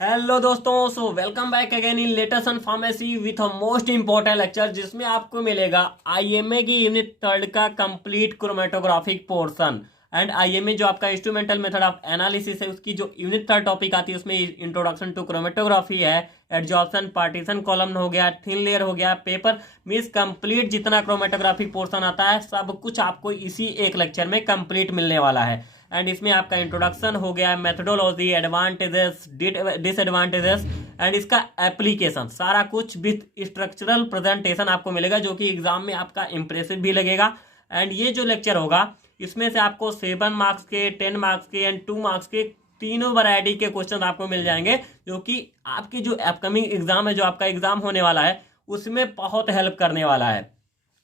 Hello दोस्तों, so welcome back again in latest on pharmacy with a most important lecture जिसमें आपको मिलेगा IMA की यूनिट थर्ड का complete chromatographic portion. And IMA जो आपका इंस्ट्रूमेंटल मेथड ऑफ एनालिसिस है उसकी जो यूनिट थर्ड टॉपिक आती है उसमें इंट्रोडक्शन टू क्रोमेटोग्राफी है, एडजॉर्प्शन पार्टीशन कॉलम हो गया, थिन लेयर हो गया, पेपर मीन्स कंप्लीट जितना क्रोमेटोग्राफिक पोर्शन आता है सब कुछ आपको इसी एक लेक्चर में कंप्लीट मिलने वाला है। एंड इसमें आपका इंट्रोडक्शन हो गया, मेथडोलॉजी, एडवांटेजेस, डिसएडवांटेजेस एंड इसका एप्लीकेशन, सारा कुछ विथ स्ट्रक्चरल प्रेजेंटेशन आपको मिलेगा जो कि एग्जाम में आपका इंप्रेसिव भी लगेगा। एंड ये जो लेक्चर होगा इसमें से आपको 7 मार्क्स के, 10 मार्क्स के एंड 2 मार्क्स के तीनों वैरायटी के क्वेश्चन आपको मिल जाएंगे जो कि आपकी जो अपकमिंग एग्जाम है, जो आपका एग्जाम होने वाला है उसमें बहुत हेल्प करने वाला है।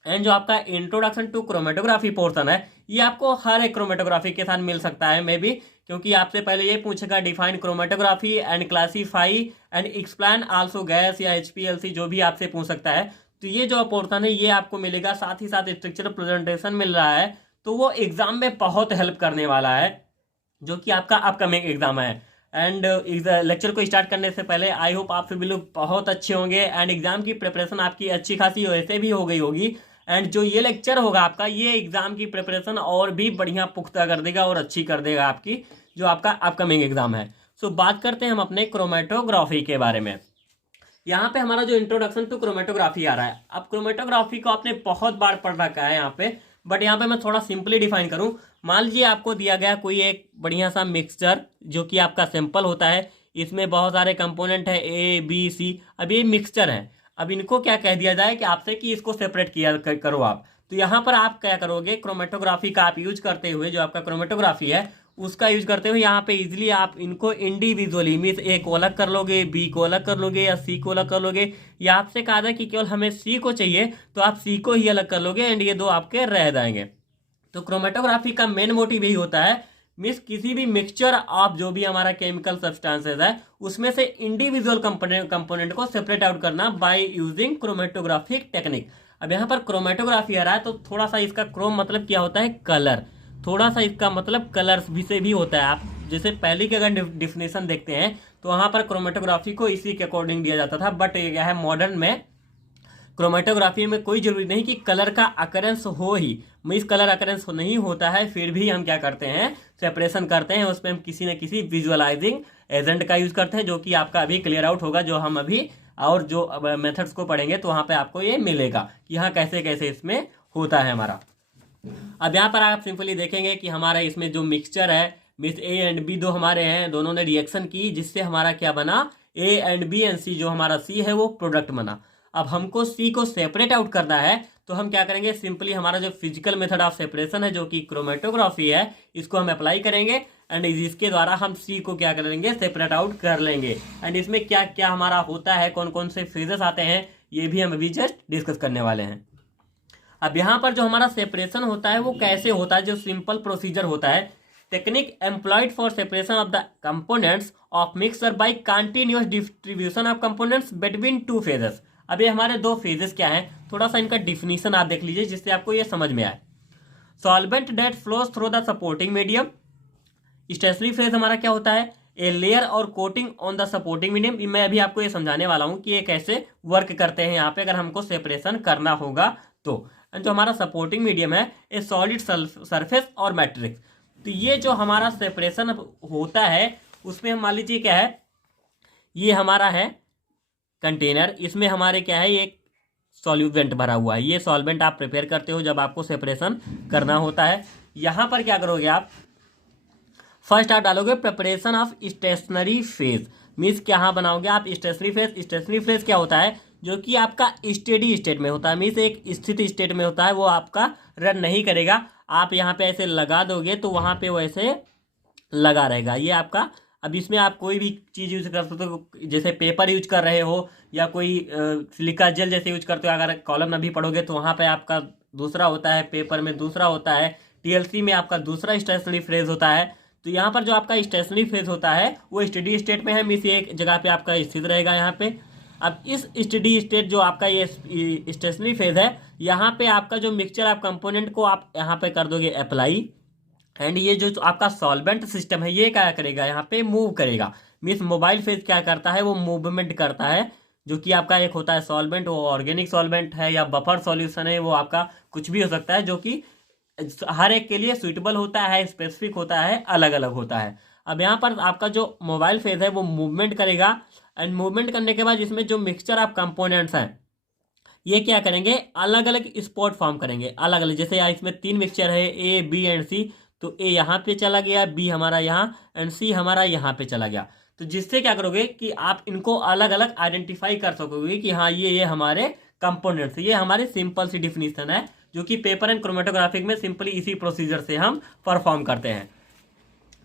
एंड जो आपका इंट्रोडक्शन टू क्रोमेटोग्राफी पोर्शन है ये आपको हर एक क्रोमेटोग्राफी के साथ मिल सकता है मे बी, क्योंकि आपसे पहले ये पूछेगा define chromatography and classify and explain also gas या एचपीएलसी, जो भी आपसे पूछ सकता है। तो ये जो पोर्शन है ये आपको मिलेगा, साथ ही साथ स्ट्रक्चरल प्रेजेंटेशन मिल रहा है, तो वो एग्जाम में बहुत हेल्प करने वाला है जो कि आपका अपकमिंग एग्जाम है। एंड लेक्चर को स्टार्ट करने से पहले आई होप आप सभी लोग बहुत अच्छे होंगे एंड एग्जाम की प्रिपरेशन आपकी अच्छी खासी वैसे भी हो गई होगी। एंड जो ये लेक्चर होगा आपका ये एग्जाम की प्रिपरेशन और भी बढ़िया पुख्ता कर देगा और अच्छी कर देगा आपकी जो आपका अपकमिंग एग्जाम है। सो बात करते हैं हम अपने क्रोमेटोग्राफी के बारे में। यहाँ पे हमारा जो इंट्रोडक्शन टू क्रोमेटोग्राफी आ रहा है, अब क्रोमेटोग्राफी को आपने बहुत बार पढ़ रखा है यहाँ पे, बट यहाँ पे मैं थोड़ा सिंपली डिफाइन करूँ। मान लीजिए आपको दिया गया कोई एक बढ़िया सा मिक्सचर जो कि आपका सैंपल होता है, इसमें बहुत सारे कंपोनेंट है ए बी सी। अब ये मिक्सचर है, अब इनको क्या कह दिया जाए कि आपसे कि इसको सेपरेट किया करो आप। तो यहाँ पर आप क्या करोगे, क्रोमेटोग्राफी का आप यूज करते हुए, जो आपका क्रोमेटोग्राफी है उसका यूज करते हुए यहाँ पे इजिली आप इनको इंडिविजुअली मीन्स ए को अलग कर लोगे, बी को अलग कर लोगे या सी को अलग कर लोगे, या आपसे कहा जाए कि केवल हमें सी को चाहिए तो आप सी को ही अलग कर लोगे एंड ये दो आपके रह जाएंगे। तो क्रोमेटोग्राफी का मेन मोटिव यही होता है, मीन्स किसी भी मिक्सचर ऑफ जो भी हमारा केमिकल सब्सटेंसेज है उसमें से इंडिविजुअल कंपोनेंट को सेपरेट आउट करना बाय यूजिंग क्रोमेटोग्राफिक टेक्निक। अब यहाँ पर क्रोमेटोग्राफी आ रहा है तो थोड़ा सा इसका क्रोम मतलब क्या होता है, कलर, थोड़ा सा इसका मतलब कलर्स भी से भी होता है। आप जैसे पहले की अगर डिफिनेशन देखते हैं तो वहां पर क्रोमेटोग्राफी को इसी के अकॉर्डिंग दिया जाता था, बट ये क्या है मॉडर्न में क्रोमेटोग्राफी में कोई जरूरी नहीं कि कलर का अकरेंस हो ही, मीन्स कलर अकरेंस नहीं होता है फिर भी हम क्या करते हैं, सेपरेशन करते हैं, उसमें हम किसी न किसी विजुअलाइजिंग एजेंट का यूज करते हैं जो कि आपका अभी क्लियर आउट होगा, जो हम अभी और जो मेथड्स को पढ़ेंगे तो वहां पे आपको ये मिलेगा कि यहाँ कैसे कैसे इसमें होता है हमारा। अब यहाँ पर आप सिंपली देखेंगे कि हमारा इसमें जो मिक्सचर है मीन्स ए एंड बी दो हमारे हैं, दोनों ने रिएक्शन की जिससे हमारा क्या बना, ए एंड बी एंड सी, जो हमारा सी है वो प्रोडक्ट बना। अब हमको सी को सेपरेट आउट करना है तो हम क्या करेंगे, सिंपली हमारा जो फिजिकल मेथड ऑफ सेपरेशन है जो कि क्रोमेटोग्राफी है इसको हम अप्लाई करेंगे एंड इसके द्वारा हम सी को क्या करेंगे, सेपरेट आउट कर लेंगे। एंड इसमें क्या क्या हमारा होता है, कौन कौन से फेजेस आते हैं, ये भी हम अभी जस्ट डिस्कस करने वाले हैं। अब यहाँ पर जो हमारा सेपरेशन होता है वो कैसे होता है, जो सिंपल प्रोसीजर होता है, technique employed for separation of the components of mixture by continuous distribution of components between two phases. अब ये हमारे दो फेजेस क्या हैं, थोड़ा सा इनका डिफिनीशन आप देख लीजिए जिससे आपको ये समझ में आए। Solvent that flows through the supporting medium, stationery phase हमारा क्या होता है, ए लेयर और coating on the supporting medium. मैं अभी आपको ये समझाने वाला हूँ कि ये कैसे वर्क करते हैं यहाँ पे अगर हमको सेपरेशन करना होगा तो। जो हमारा सपोर्टिंग मीडियम है ए सॉलिड सरफेस और मैट्रिक्स। तो ये जो हमारा सेपरेशन होता है उसमें हम मान लीजिए क्या है, ये हमारा है कंटेनर, इसमें हमारे क्या है एक सॉल्वेंट भरा हुआ है, ये सॉल्वेंट आप प्रिपेयर करते हो जब आपको सेपरेशन करना होता है। यहाँ पर क्या करोगे आप, फर्स्ट आप डालोगे preparation of stationary phase, means क्या बनाओगे आप स्टेशनरी फेज। स्टेशनरी फेज क्या होता है, जो कि आपका स्टेडी स्टेट में होता है, मीन्स एक स्थित स्टेट में होता है, वो आपका रन नहीं करेगा। आप यहाँ पे ऐसे लगा दोगे तो वहाँ पे वैसे लगा रहेगा ये आपका। अब इसमें आप कोई भी चीज़ यूज कर सकते हो, जैसे पेपर यूज कर रहे हो या कोई सिलिका जेल जैसे यूज करते हो, अगर कॉलम में भी पढ़ोगे तो वहाँ पे आपका दूसरा होता है, पेपर में दूसरा होता है, टीएलसी में आपका दूसरा स्टेशनरी फेज होता है। तो यहाँ पर जो आपका स्टेशनरी फेज होता है वो स्टेडी स्टेट में है, मीन्स एक जगह पे आपका स्थित रहेगा यहाँ पे। अब इस स्टेडी स्टेट जो आपका ये स्टेशनरी फेज है, यहाँ पे आपका जो मिक्सचर आप कंपोनेंट को आप यहाँ पे कर दोगे अप्लाई, एंड ये जो आपका सॉल्वेंट सिस्टम है ये क्या करेगा, यहाँ पे मूव करेगा, मीन्स मोबाइल फेज क्या करता है, वो मूवमेंट करता है, जो कि आपका एक होता है सॉल्वेंट, वो ऑर्गेनिक सॉल्वेंट है या बफर सॉल्यूशन है, वो आपका कुछ भी हो सकता है, जो कि हर एक के लिए सुइटेबल होता है, स्पेसिफिक होता है, अलग अलग होता है। अब यहाँ पर आपका जो मोबाइल फेज है वो मूवमेंट करेगा, एंड मूवमेंट करने के बाद इसमें जो मिक्सचर ऑफ कंपोनेंट्स हैं ये क्या करेंगे, अलग अलग स्पॉट फॉर्म करेंगे, अलग अलग। जैसे यहाँ इसमें 3 मिक्सचर है, ए बी एंड सी, तो ए यहाँ पे चला गया, बी हमारा यहाँ, एंड सी हमारा यहाँ पे चला गया। तो जिससे क्या करोगे कि आप इनको अलग अलग आइडेंटिफाई कर सकोगे कि हाँ ये हमारे कंपोनेंट्स, ये हमारे सिंपल सी डिफिनीशन है, जो कि पेपर एंड क्रोमेटोग्राफिक में सिंपली इसी प्रोसीजर से हम परफॉर्म करते हैं,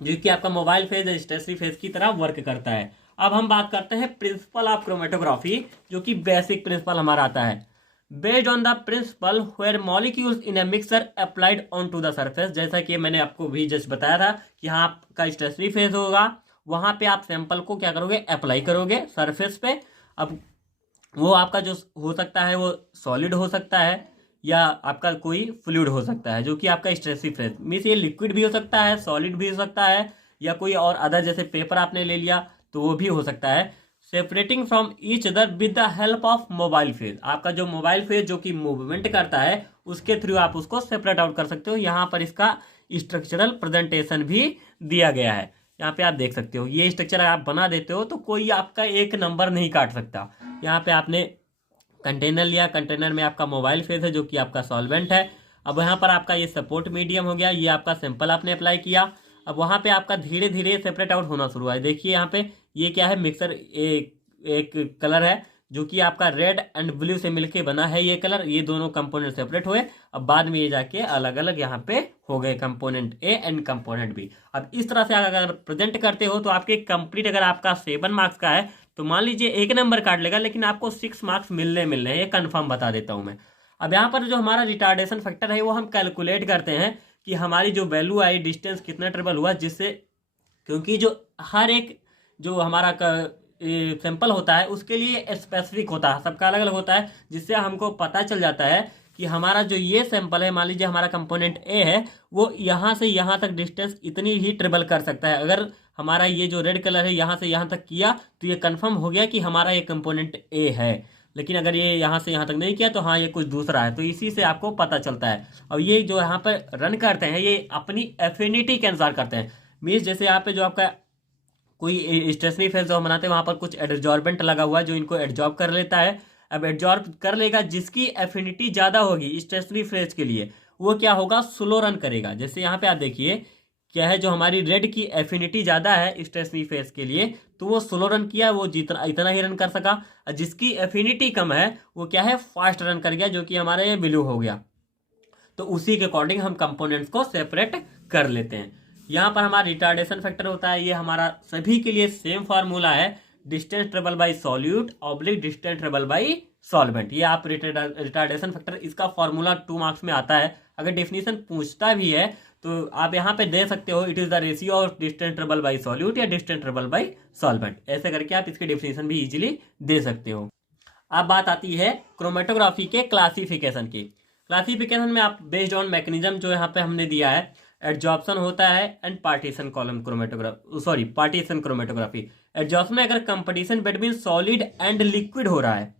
जो कि आपका मोबाइल फेज स्टेशनरी फेज की तरह वर्क करता है। अब हम बात करते हैं प्रिंसिपल ऑफ क्रोमेटोग्राफी, जो कि बेसिक प्रिंसिपल हमारा आता है। Based on the principle where molecules in a mixture applied on to the surface, जैसा कि मैंने आपको भी जस्ट बताया था कि यहाँ आपका स्टेशनरी फेज होगा, वहां पे आप सैंपल को क्या करोगे, अप्लाई करोगे सरफेस पे। अब वो आपका जो हो सकता है वो सॉलिड हो सकता है, या आपका कोई फ्लूइड हो सकता है, जो कि आपका स्ट्रेसरी फेज मीन्स ये लिक्विड भी हो सकता है, सॉलिड भी हो सकता है, या कोई और अदर, जैसे पेपर आपने ले लिया तो वो भी हो सकता है। Separating from each other with the help of mobile phase, आपका जो मोबाइल फेज जो कि मूवमेंट करता है उसके थ्रू आप उसको सेपरेट आउट कर सकते हो। यहाँ पर इसका स्ट्रक्चरल प्रेजेंटेशन भी दिया गया है, यहाँ पे आप देख सकते हो। ये स्ट्रक्चर आप बना देते हो तो कोई आपका एक नंबर नहीं काट सकता। यहाँ पे आपने कंटेनर लिया, कंटेनर में आपका मोबाइल फेज है जो कि आपका सॉल्वेंट है। अब यहाँ पर आपका ये सपोर्ट मीडियम हो गया, ये आपका सैंपल आपने अप्लाई किया। अब वहाँ पे आपका धीरे धीरे सेपरेट आउट होना शुरू हुआ है। देखिए यहाँ पे ये क्या है, मिक्सर एक कलर है जो कि आपका रेड एंड ब्लू से मिलके बना है ये कलर, ये दोनों कंपोनेंट सेपरेट हुए। अब बाद में ये जाके अलग अलग यहाँ पे हो गए component A and component B. अब इस तरह से अगर प्रेजेंट करते हो तो आपके कंप्लीट, अगर आपका 7 मार्क्स का है तो मान लीजिए 1 नंबर काट लेगा, लेकिन आपको 6 मार्क्स मिलने हैं, ये कंफर्म बता देता हूं मैं। अब यहाँ पर जो हमारा रिटार्डेशन फैक्टर है वो हम कैलकुलेट करते हैं कि हमारी जो वैल्यू आई, डिस्टेंस कितना ट्रेवल हुआ, जिससे, क्योंकि जो हर एक जो हमारा सैंपल होता है उसके लिए स्पेसिफिक होता है, सबका अलग अलग होता है, जिससे हमको पता चल जाता है कि हमारा जो ये सैंपल है, मान लीजिए हमारा कंपोनेंट ए है, वो यहाँ से यहाँ तक डिस्टेंस इतनी ही ट्रेवल कर सकता है। अगर हमारा ये जो रेड कलर है यहाँ से यहाँ तक किया तो ये कंफर्म हो गया कि हमारा ये कंपोनेंट ए है, लेकिन अगर ये यहाँ से यहाँ तक नहीं किया तो हाँ ये कुछ दूसरा है। तो इसी से आपको पता चलता है। और ये जो यहाँ पर रन करते हैं ये अपनी एफिनिटी के अनुसार करते हैं। मीन्स जैसे यहाँ पे जो आपका कोई स्टेशनरी फेज जो हम बनाते हैं वहाँ पर कुछ एडजॉर्बेंट लगा हुआ है जो इनको एडजॉर्ब कर लेता है। अब एडजॉर्ब कर लेगा, जिसकी एफिनिटी ज़्यादा होगी स्टेशनरी फेज के लिए वो क्या होगा, स्लो रन करेगा। जैसे यहाँ पे आप देखिए क्या है, जो हमारी रेड की एफिनिटी ज़्यादा है स्टेशनरी फेज के लिए तो वो स्लो रन किया, वो जितना इतना ही रन कर सका। और जिसकी एफिनिटी कम है वो क्या है, फास्ट रन कर गया, जो कि हमारा ये ब्लू हो गया। तो उसी के अकॉर्डिंग हम कंपोनेंट्स को सेपरेट कर लेते हैं। यहाँ पर हमारा रिटार्डेशन फैक्टर होता है, ये हमारा सभी के लिए सेम फार्मूला है, distance travel by solute oblique distance travel by solvent. ये आप रिटार्डेशन फैक्टर, इसका फॉर्मूला 2 मार्क्स में आता है। अगर डेफिनेशन पूछता भी है तो आप यहाँ पे दे सकते हो, it is the ratio of distance travel by solute या डिस्टेंस ट्रेवल बाई सॉल्वेंट, ऐसे करके आप इसकी डेफिनेशन भी इजीली दे सकते हो। अब बात आती है क्रोमेटोग्राफी के क्लासिफिकेशन की। क्लासिफिकेशन में आप बेस्ड ऑन मैकेनिज्म जो यहाँ पे हमने दिया है, एडजॉर्प्शन होता है and partition column chromatography, partition chromatography. Adsorption में अगर competition between solid and liquid हो रहा है,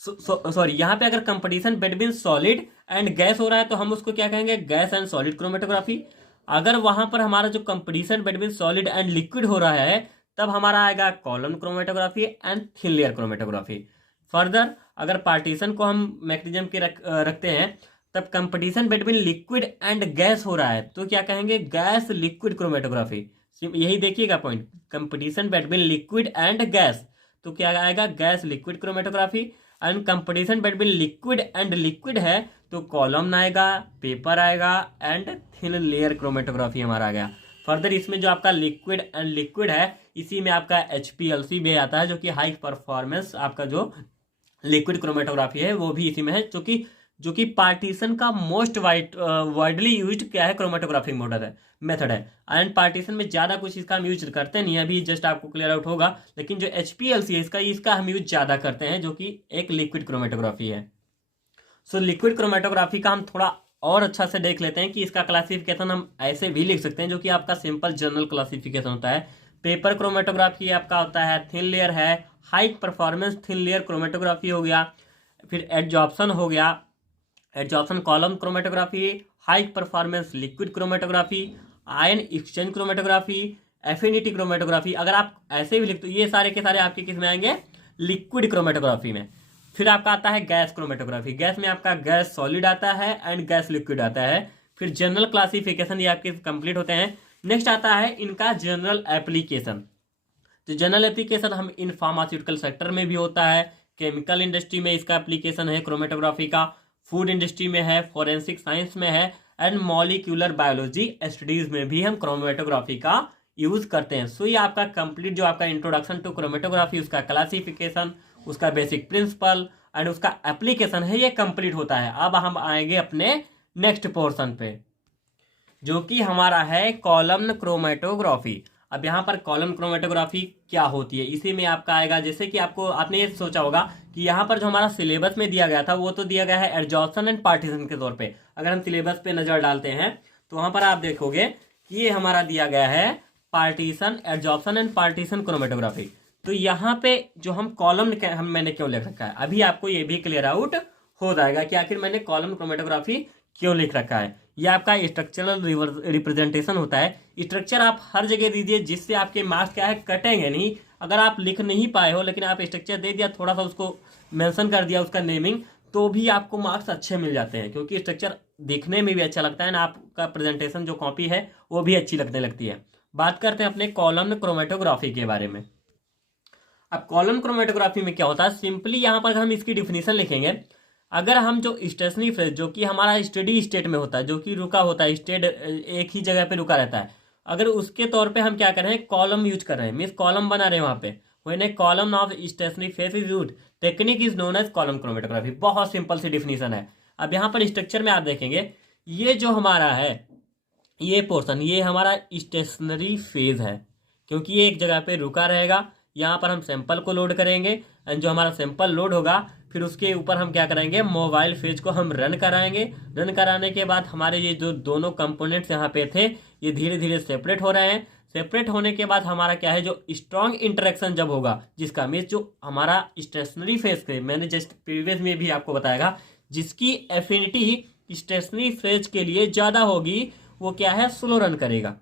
सॉरी यहाँ पे अगर competition between solid and gas हो रहा है तो हम उसको क्या कहेंगे, गैस एंड सॉलिड क्रोमेटोग्राफी। अगर वहां पर हमारा जो competition between solid and liquid हो रहा है तब हमारा आएगा column chromatography and thin layer chromatography. Further अगर पार्टीशन को हम मैकेनिज्म के रखते हैं तब competition between liquid and gas हो रहा है तो क्या कहेंगे, गैस लिक्विड क्रोमेटोग्राफी। यही देखिएगा point, competition between liquid and gas तो क्या आएगा, gas liquid chromatography. And competition between liquid and liquid है तो कॉलम आएगा, पेपर आएगा एंड थिन लेयर क्रोमेटोग्राफी हमारा आ गया। फर्दर इसमें जो आपका लिक्विड एंड लिक्विड है इसी में आपका HPLC भी आता है, जो कि हाई परफॉर्मेंस आपका जो लिक्विड क्रोमेटोग्राफी है वो भी इसी में है, जो कि पार्टीशन का मोस्ट वाइडली यूज्ड क्या है, क्रोमेटोग्राफिक मेथड है। एंड पार्टीशन में ज़्यादा कुछ इसका हम यूज करते नहीं, अभी जस्ट आपको क्लियर आउट होगा। लेकिन जो HPLC है इसका हम यूज ज़्यादा करते हैं, जो कि एक लिक्विड क्रोमेटोग्राफी है। सो लिक्विड क्रोमेटोग्राफी का हम थोड़ा और अच्छा से देख लेते हैं कि इसका क्लासिफिकेशन हम ऐसे भी लिख सकते हैं, जो कि आपका सिंपल जनरल क्लासिफिकेशन होता है। पेपर क्रोमेटोग्राफी आपका होता है, थिन लेयर है, high performance thin layer chromatography हो गया, फिर एडजॉर्प्शन हो गया, adsorption column chromatography, high performance liquid chromatography, ion exchange chromatography, affinity chromatography. अगर आप ऐसे भी लिखते, ये सारे के सारे आपके किस में आएंगे, लिक्विड क्रोमेटोग्राफी में। फिर आपका आता है गैस क्रोमेटोग्राफी, गैस में आपका गैस सॉलिड आता है एंड गैस लिक्विड आता है। फिर जनरल क्लासिफिकेशन ये आपके कंप्लीट होते हैं। नेक्स्ट आता है इनका जनरल एप्लीकेशन। तो जनरल एप्लीकेशन हम इन फार्मास्यूटिकल सेक्टर में भी होता है, केमिकल इंडस्ट्री में इसका एप्लीकेशन है क्रोमेटोग्राफी का, फूड इंडस्ट्री में है, फोरेंसिक साइंस में है एंड मॉलिक्यूलर बायोलॉजी स्टडीज में भी हम क्रोमेटोग्राफी का यूज करते हैं। सो ये आपका कंप्लीट जो आपका इंट्रोडक्शन टू क्रोमेटोग्राफी, उसका क्लासिफिकेशन, उसका बेसिक प्रिंसिपल एंड उसका एप्लीकेशन है, ये कंप्लीट होता है। अब हम आएंगे अपने नेक्स्ट पोर्शन पे, जो कि हमारा है कॉलम क्रोमेटोग्राफी। अब यहाँ पर कॉलम क्रोमेटोग्राफी क्या होती है, इसी में आपका आएगा, जैसे कि आपने ये सोचा होगा कि यहाँ पर जो हमारा सिलेबस में दिया गया था वो तो दिया गया है एडजॉर्प्शन एंड पार्टीशन के तौर पे। अगर हम सिलेबस पे नजर डालते हैं तो वहां पर आप देखोगे कि ये हमारा दिया गया है partition, adsorption and partition chromatography. तो यहाँ पे जो हम कॉलम मैंने क्यों लिख रखा है, अभी आपको ये भी क्लियर आउट हो जाएगा कि आखिर मैंने कॉलम क्रोमेटोग्राफी क्यों लिख रखा है। ये आपका स्ट्रक्चरल रिप्रेजेंटेशन होता है। स्ट्रक्चर आप हर जगह दीजिए जिससे आपके मार्क्स क्या है, कटेंगे नहीं। अगर आप लिख नहीं पाए हो लेकिन आप स्ट्रक्चर दे दिया, थोड़ा सा उसको मेंशन कर दिया उसका नेमिंग, तो भी आपको मार्क्स अच्छे मिल जाते हैं, क्योंकि स्ट्रक्चर देखने में भी अच्छा लगता है ना, आपका प्रेजेंटेशन जो कॉपी है वो भी अच्छी लगने लगती है। बात करते हैं अपने कॉलम क्रोमेटोग्राफी के बारे में। अब कॉलम क्रोमेटोग्राफी में क्या होता है, सिंपली यहाँ पर हम इसकी डिफिनीशन लिखेंगे। अगर हम जो स्टेशनरी फेज, जो कि हमारा स्टडी स्टेट में होता है, जो कि रुका होता है, स्टेट एक ही जगह पे रुका रहता है, अगर उसके तौर पे हम क्या कर रहे हैं, कॉलम यूज कर रहे हैं, मीन्स कॉलम बना रहे हैं वहां पे, when a column of stationary phase is used technique is known as column chromatography. बहुत सिंपल सी डिफिनीशन है। अब यहाँ पर स्ट्रक्चर में आप देखेंगे, ये जो हमारा है ये पोर्सन, ये हमारा स्टेशनरी फेज है, क्योंकि ये एक जगह पे रुका रहेगा। यहाँ पर हम सैंपल को लोड करेंगे एंड जो हमारा सैंपल लोड होगा फिर उसके ऊपर हम क्या करेंगे, मोबाइल फेज को हम रन कराएंगे। रन कराने के बाद हमारे ये जो दोनों कंपोनेंट्स यहाँ पे थे ये धीरे धीरे सेपरेट हो रहे हैं। सेपरेट होने के बाद हमारा क्या है, जो स्ट्रॉन्ग इंटरेक्शन जब होगा, जिसका मीन्स जो हमारा स्टेशनरी फेज थे, मैंने जस्ट प्रीवियस में भी आपको बताएगा, जिसकी एफिनिटी स्टेशनरी फेज के लिए ज़्यादा होगी वो क्या है, स्लो रन करेगा,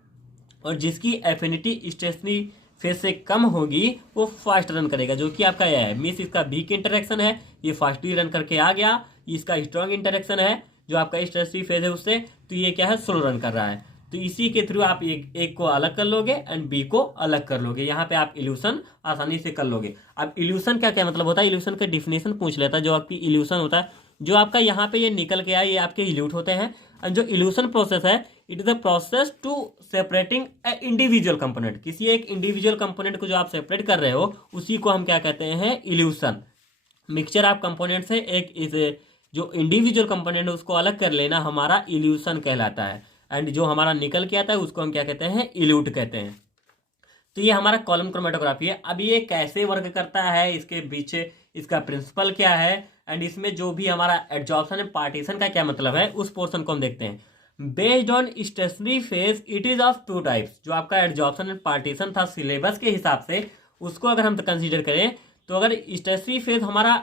और जिसकी एफिनिटी स्टेशनरी फेज से कम होगी वो फास्ट रन करेगा, जो कि आपका यह है। मीन्स इसका वीक इंटरेक्शन है, ये फास्टली रन करके आ गया। इसका स्ट्रॉन्ग इंटरेक्शन है जो आपका स्टेशनरी फेज है उससे, तो ये क्या है, स्लो रन कर रहा है। तो इसी के थ्रू आप एक को अलग कर लोगे एंड बी को अलग कर लोगे। यहाँ पे आप इल्यूशन आसानी से कर लोगे। अब इल्यूशन का क्या मतलब होता है, इल्यूशन का डिफिनेशन पूछ लेता है। जो आपकी इल्यूशन होता है, जो आपका यहाँ पे ये निकल के आए, ये आपके इल्यूट होते हैं। और जो इल्यूशन प्रोसेस है, it is a process to separating a individual component. किसी एक इंडिविजुअल कंपोनेंट को जो आप सेपरेट कर रहे हो उसी को हम क्या कहते हैं, इल्यूशन। मिक्सचर ऑफ कंपोनेंट से एक इस जो इंडिविजुअल कंपोनेंट है उसको अलग कर लेना हमारा इल्यूशन कहलाता है। एंड जो हमारा निकल के आता है उसको हम क्या कहते हैं, इल्यूट कहते हैं। तो ये हमारा कॉलम क्रोमेटोग्राफी है। अब ये कैसे वर्क करता है, इसके पीछे इसका प्रिंसिपल क्या है, एंड इसमें जो भी हमारा एडजॉर्प्शन एंड पार्टीशन का क्या मतलब है, उस पोर्शन को हम देखते हैं। Based on stationary phase it is of two types. जो आपका एडजॉर्प्शन एंड पार्टीशन था सिलेबस के हिसाब से, उसको अगर हम कंसीडर करें तो अगर स्टेशनरी फेज हमारा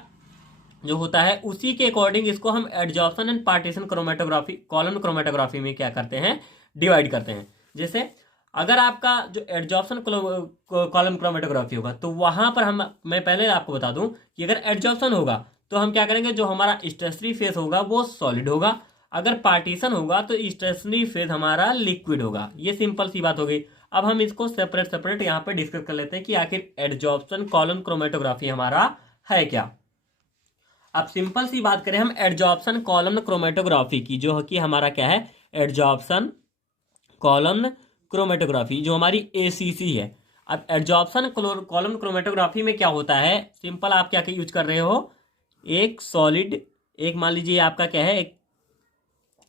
जो होता है उसी के अकॉर्डिंग इसको हम adsorption and partition chromatography, column chromatography में क्या करते हैं, डिवाइड करते हैं। जैसे अगर आपका जो एडजॉर्प्शन कॉलम क्रोमेटोग्राफी होगा तो वहां पर मैं पहले आपको बता दूं कि अगर एडजॉर्प्शन होगा तो हम क्या करेंगे, जो हमारा स्टेशनरी फेज होगा वो सॉलिड होगा। अगर पार्टीशन होगा तो स्टेशनरी फेज हमारा लिक्विड होगा। ये सिंपल सी बात हो गई। अब हम इसको सेपरेट सेपरेट यहाँ पे डिस्कस कर लेते हैं कि आखिर एडजॉर्प्शन कॉलम क्रोमेटोग्राफी हमारा है क्या। अब सिंपल सी बात करें हम एडजॉर्प्शन कॉलम क्रोमेटोग्राफी की, जो कि हमारा क्या है, एडजॉर्प्शन कॉलम क्रोमेटोग्राफी, जो हमारी ACC है। अब एडजॉर्प्शन कॉलम क्रोमेटोग्राफी में क्या होता है, सिंपल आप क्या यूज कर रहे हो, एक सॉलिड, एक मान लीजिए आपका क्या है, एक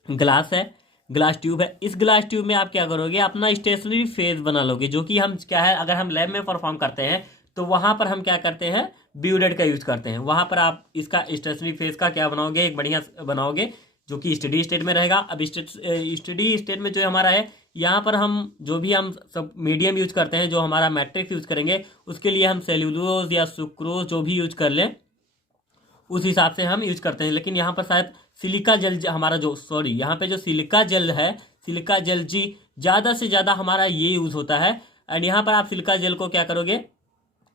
ग्लास है, ग्लास ट्यूब है। इस ग्लास ट्यूब में आप क्या करोगे, अपना स्टेशनरी फेज बना लोगे, जो कि हम क्या है, अगर हम लैब में परफॉर्म करते हैं तो वहां पर हम क्या करते हैं, ब्यूडेड का यूज करते हैं। वहां पर आप इसका स्टेशनरी फेज का क्या बनाओगे, एक बढ़िया बनाओगे जो कि स्टडी स्टेट में रहेगा। अब स्टडी स्टेट में जो हमारा है यहाँ पर हम जो भी हम सब मीडियम यूज करते हैं, जो हमारा मैट्रिक्स यूज करेंगे उसके लिए हम सेल्यूलोज या सुक्रोज जो भी यूज कर लें उस हिसाब से हम यूज करते हैं। लेकिन यहाँ पर शायद सिलिका जेल हमारा जो यहाँ पे जो सिलिका जेल है, सिलिका जेल जी ज़्यादा से ज़्यादा हमारा ये यूज़ होता है। एंड यहाँ पर आप सिलिका जेल को क्या करोगे,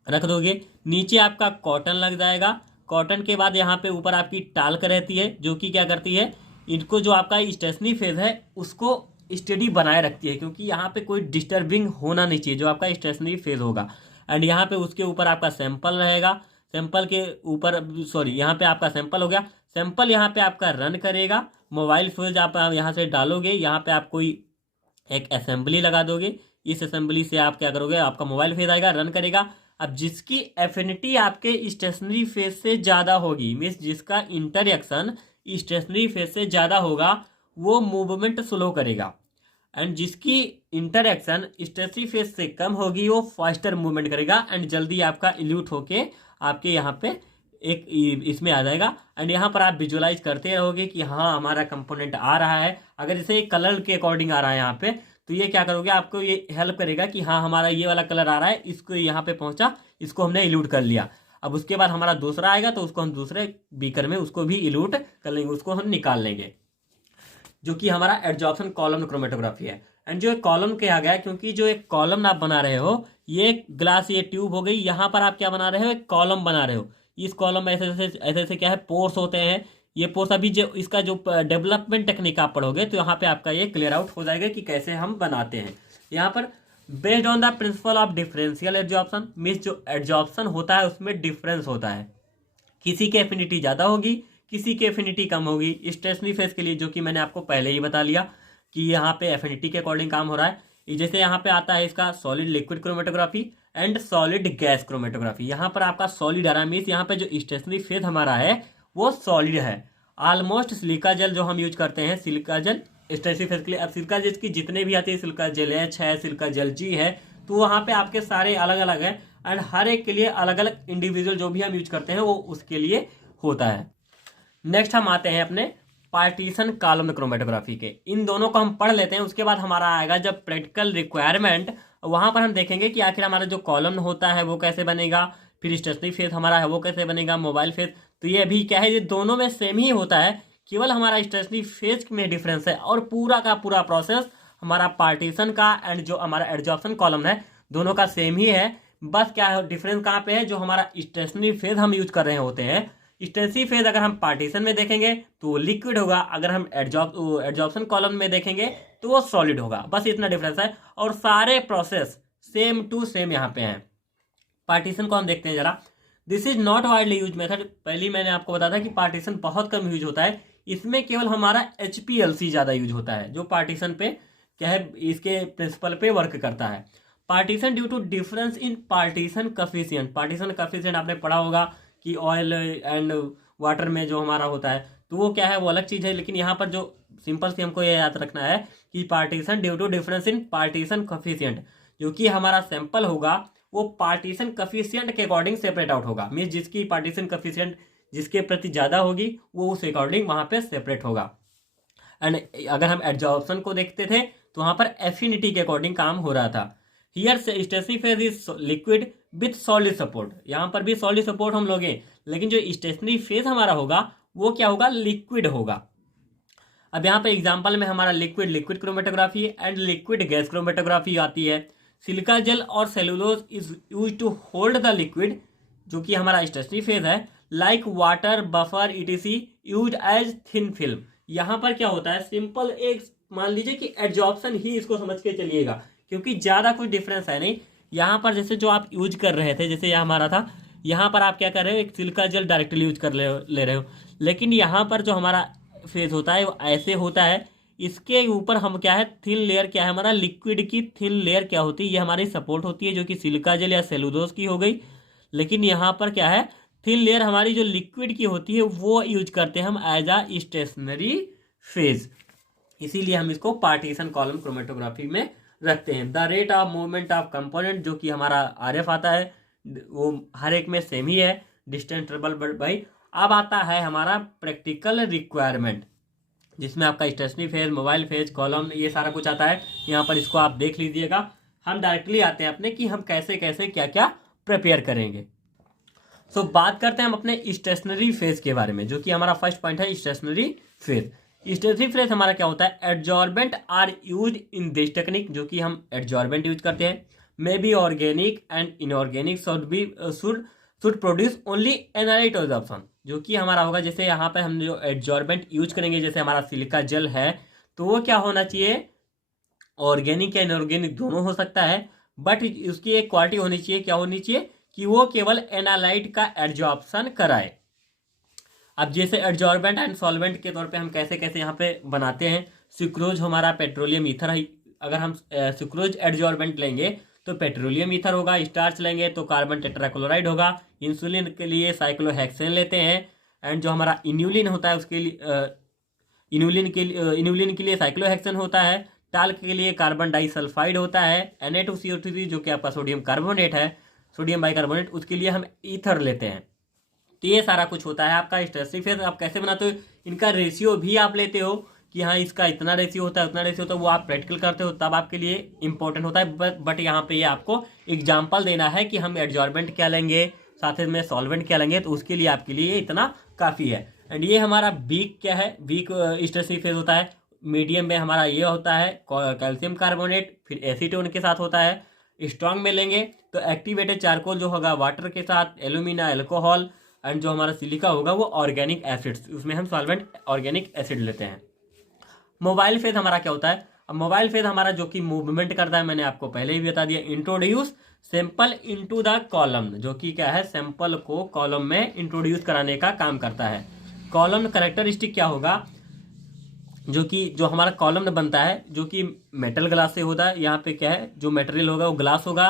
रख दोगे, नीचे आपका कॉटन लग जाएगा। कॉटन के बाद यहाँ पे ऊपर आपकी टाल्क रहती है जो कि क्या करती है, इनको जो आपका स्टेशनरी फेज है उसको स्टडी बनाए रखती है, क्योंकि यहाँ पे कोई डिस्टर्बिंग होना नहीं चाहिए जो आपका स्टेशनरी फेज होगा। एंड यहाँ पे उसके ऊपर आपका सैंपल रहेगा, सैंपल के ऊपर यहाँ पे आपका सैंपल हो गया, सैंपल यहाँ पे आपका रन करेगा। मोबाइल फोन आप यहाँ से डालोगे, यहाँ पे आप कोई एक असेंबली लगा दोगे, इस असेंबली से आप क्या करोगे, आपका मोबाइल फेज आएगा, रन करेगा। अब जिसकी एफिनिटी आपके स्टेशनरी फेज से ज़्यादा होगी, मीन्स जिसका इंटरएक्शन स्टेशनरी फेज से ज़्यादा होगा वो मूवमेंट स्लो करेगा। एंड जिसकी इंटरएक्शन स्टेशनरी फेज से कम होगी वो फास्टर मूवमेंट करेगा एंड जल्दी आपका इल्यूट होके आपके यहाँ पे एक इसमें आ जाएगा। एंड यहाँ पर आप विजुअलाइज करते रहोगे कि हाँ हमारा कंपोनेंट आ रहा है। अगर इसे कलर के अकॉर्डिंग आ रहा है यहाँ पे, तो ये क्या करोगे, आपको ये हेल्प करेगा कि हाँ हमारा ये वाला कलर आ रहा है, इसको यहाँ पे पहुँचा, इसको हमने इल्यूट कर लिया। अब उसके बाद हमारा दूसरा आएगा तो उसको हम दूसरे बीकर में उसको भी इल्यूट कर लेंगे, उसको हम निकाल लेंगे, जो कि हमारा एडजॉर्प्शन कॉलम क्रोमेटोग्राफी है। एंड जो एक कॉलम के आ गया, क्योंकि जो एक कॉलम आप बना रहे हो, ये ग्लास ये ट्यूब हो गई, यहाँ पर आप क्या बना रहे हो, एक कॉलम बना रहे हो। इस कॉलम में ऐसे क्या है, पोर्स होते हैं। ये पोर्स अभी जो इसका जो डेवलपमेंट टेक्निक आप पढ़ोगे तो यहाँ पे आपका ये क्लियर आउट हो जाएगा कि कैसे हम बनाते हैं। यहाँ पर based on the principle of differential adsorption, means जो एडजॉर्प्शन होता है उसमें डिफरेंस होता है, किसी की एफिनिटी ज़्यादा होगी, किसी की एफिनिटी कम होगी। स्टेशनरी फेज के लिए जो कि मैंने आपको पहले ही बता लिया कि यहाँ पे एफिनिटी के अकॉर्डिंग काम हो रहा है। जैसे यहाँ पे आता है इसका solid liquid chromatography and solid gas chromatography. यहाँ पर आपका सॉलिड आ रहा है, मीन्स यहाँ पे जो स्टेशनरी फेज हमारा है वो सॉलिड है। ऑलमोस्ट सिलिका जेल जो हम यूज करते हैं, सिलिका जेल स्टेशनरी फेज के लिए। अब सिलिका जेल की जितने भी आते हैं, सिलिका जेल एच है, सिलिका जेल जी है, तो वहाँ पे आपके सारे अलग अलग है एंड हर एक के लिए अलग अलग इंडिविजुअल जो भी हम यूज करते हैं वो उसके लिए होता है। नेक्स्ट हम आते हैं अपने पार्टीशन कॉलम क्रोमेटोग्राफी के। इन दोनों को हम पढ़ लेते हैं, उसके बाद हमारा आएगा जब प्रैक्टिकल रिक्वायरमेंट, वहां पर हम देखेंगे कि आखिर हमारा जो कॉलम होता है वो कैसे बनेगा, फिर स्टेशनरी फेज हमारा है वो कैसे बनेगा, मोबाइल फेज। तो ये भी क्या है, ये दोनों में सेम ही होता है, केवल हमारा स्टेशनरी फेज में डिफरेंस है और पूरा का पूरा प्रोसेस हमारा पार्टीशन का एंड जो हमारा एडजॉर्प्शन कॉलम है दोनों का सेम ही है। बस क्या है डिफरेंस कहाँ पे है, जो हमारा स्टेशनरी फेज हम यूज कर रहे होते हैं, स्टेशनरी फेज अगर हम पार्टीशन में देखेंगे तो वो लिक्विड होगा, अगर हम एडजॉर्प्शन कॉलम में देखेंगे तो वो सॉलिड होगा। बस इतना डिफरेंस है और सारे प्रोसेस सेम टू सेम यहाँ पे हैं। पार्टीशन को हम देखते हैं जरा। This is not widely use method. पहले मैंने आपको बताया था कि पार्टीशन बहुत कम यूज होता है, इसमें केवल हमारा HPLC ज्यादा यूज होता है, जो पार्टीशन पे क्या है इसके प्रिंसिपल पे वर्क करता है। Partition due to difference in partition coefficient. Partition coefficient आपने पढ़ा होगा कि ऑयल एंड वाटर में जो हमारा होता है तो वो क्या है, वो अलग चीज़ है। लेकिन यहाँ पर जो सिंपल से हमको ये याद रखना है कि partition due to difference in partition coefficient, जो कि हमारा सैंपल होगा वो पार्टीशन कफिशिएंट के अकॉर्डिंग सेपरेट आउट होगा। मीन्स जिसकी पार्टीशन कफिशिएंट जिसके प्रति ज़्यादा होगी वो उस अकॉर्डिंग वहाँ पे सेपरेट होगा। एंड अगर हम एडजॉर्प्शन को देखते थे तो वहाँ पर एफिनिटी के अकॉर्डिंग काम हो रहा था। Here stationery phase is liquid with solid support, यहाँ पर भी सॉलिड सपोर्ट हम लोगे, लेकिन जो स्टेशनरी फेज हमारा होगा वो क्या होगा, लिक्विड होगा। अब यहाँ पे एग्जांपल में हमारा liquid liquid chromatography and liquid gas chromatography आती है। सिलिका जेल और cellulose is use to hold the liquid, जो कि हमारा स्टेशनरी फेज है, like water buffer ETC use as thin film. यहाँ पर क्या होता है, सिंपल एक मान लीजिए कि एडजॉर्प्शन ही इसको समझ के चलिएगा, क्योंकि ज़्यादा कुछ डिफरेंस है नहीं। यहाँ पर जैसे जो आप यूज कर रहे थे, जैसे यह हमारा था, यहाँ पर आप क्या कर रहे हो, एक सिलिका जेल डायरेक्टली यूज कर ले रहे हो, लेकिन यहाँ पर जो हमारा फेज होता है वो ऐसे होता है। इसके ऊपर हम क्या है, थिन लेयर क्या है, हमारा लिक्विड की थिन लेयर क्या होती है, ये हमारी सपोर्ट होती है, जो कि सिलिका जेल या सेलुलोज की हो गई। लेकिन यहाँ पर क्या है, थिन लेयर हमारी जो लिक्विड की होती है वो यूज करते हैं हम एज आ स्टेशनरी फेज, इसीलिए हम इसको पार्टीशन कॉलम क्रोमेटोग्राफी में रखते हैं। The rate of movement of component, जो कि हमारा RF आता है, वो हर एक में सेम ही है, डिस्टेंस ट्रेवल बाई। अब आता है हमारा प्रैक्टिकल रिक्वायरमेंट। जिसमें आपका stationary phase, mobile phase, column, ये सारा कुछ आता है। यहाँ पर इसको आप देख लीजिएगा। हम डायरेक्टली आते हैं अपने कि हम कैसे कैसे क्या क्या प्रिपेयर करेंगे। बात करते हैं हम अपने स्टेशनरी फेज के बारे में, जो कि हमारा फर्स्ट पॉइंट है स्टेशनरी फेज। स्टेशनरी फेज हमारा क्या होता है? Adsorbent are use in this technique, जो कि हम एडजॉर्बेंट यूज करते हैं। May be organic and inorganic should produce only analyte absorption, जो कि हमारा होगा जैसे यहाँ पे हम जो एडजॉर्बेंट यूज करेंगे, जैसे हमारा सिलिका जेल है, तो वो क्या होना चाहिए? ऑर्गेनिक या इनऑर्गेनिक दोनों हो सकता है, बट उसकी एक क्वालिटी होनी चाहिए, क्या होनी चाहिए? कि वो केवल एनालाइट का एडजॉर्प्शन कराए। अब जैसे एडजॉर्बेंट एंड सॉल्वेंट के तौर पे हम कैसे कैसे यहाँ पे बनाते हैं। सुक्रोज हमारा पेट्रोलियम ईथर है। अगर हम सुक्रोज एडजॉर्बेंट लेंगे तो पेट्रोलियम ईथर होगा। स्टार्च लेंगे तो कार्बन टेट्राक्लोराइड होगा। इंसुलिन के लिए साइक्लोहेक्सेन लेते हैं। एंड जो हमारा इन्यूलिन होता है उसके लिए इन्यूलिन के लिए साइक्लोहेक्सेन होता है। टाल्क के लिए कार्बन डाइसल्फाइड होता है। Na2CO3 जो कि आपका सोडियम कार्बोनेट है, सोडियम बाइकार्बोनेट, उसके लिए हम ईथर लेते हैं। तो ये सारा कुछ होता है आपका स्टेशनरी फेज। आप कैसे बनाते हो? इनका रेशियो भी आप लेते हो कि हाँ इसका इतना रेशियो होता है, उतना रेशियो होता है, वो आप प्रैक्टिकल करते हो तब आपके लिए इंपॉर्टेंट होता है। बट यहाँ पे ये आपको एग्जाम्पल देना है कि हम एडजॉर्बेंट क्या लेंगे, साथ में सॉल्वेंट क्या लेंगे, तो उसके लिए आपके लिए इतना काफ़ी है। एंड ये हमारा वीक क्या है? वीक स्टेशनरी फेज होता है। मीडियम में हमारा ये होता है कैल्शियम कार्बोनेट, फिर एसीटोन के साथ होता है। स्ट्रॉन्ग में लेंगे तो एक्टिवेटेड चारकोल जो होगा वाटर के साथ, एल्यूमिना अल्कोहल, एंड जो हमारा सिलिका होगा वो ऑर्गेनिक एसिड्स, उसमें हम सॉल्वेंट ऑर्गेनिक एसिड लेते हैं। मोबाइल फेज हमारा क्या होता है? अब मोबाइल फेज हमारा जो कि मूवमेंट करता है, मैंने आपको पहले ही बता दिया। Introduce sample into the column, जो कि क्या है? सैंपल को कॉलम में इंट्रोड्यूस कराने का काम करता है। कॉलम कैरेक्टरिस्टिक क्या होगा? जो हमारा कॉलम बनता है जो कि मेटल ग्लास से होता है। यहाँ पे क्या है? जो मटेरियल होगा वो ग्लास होगा।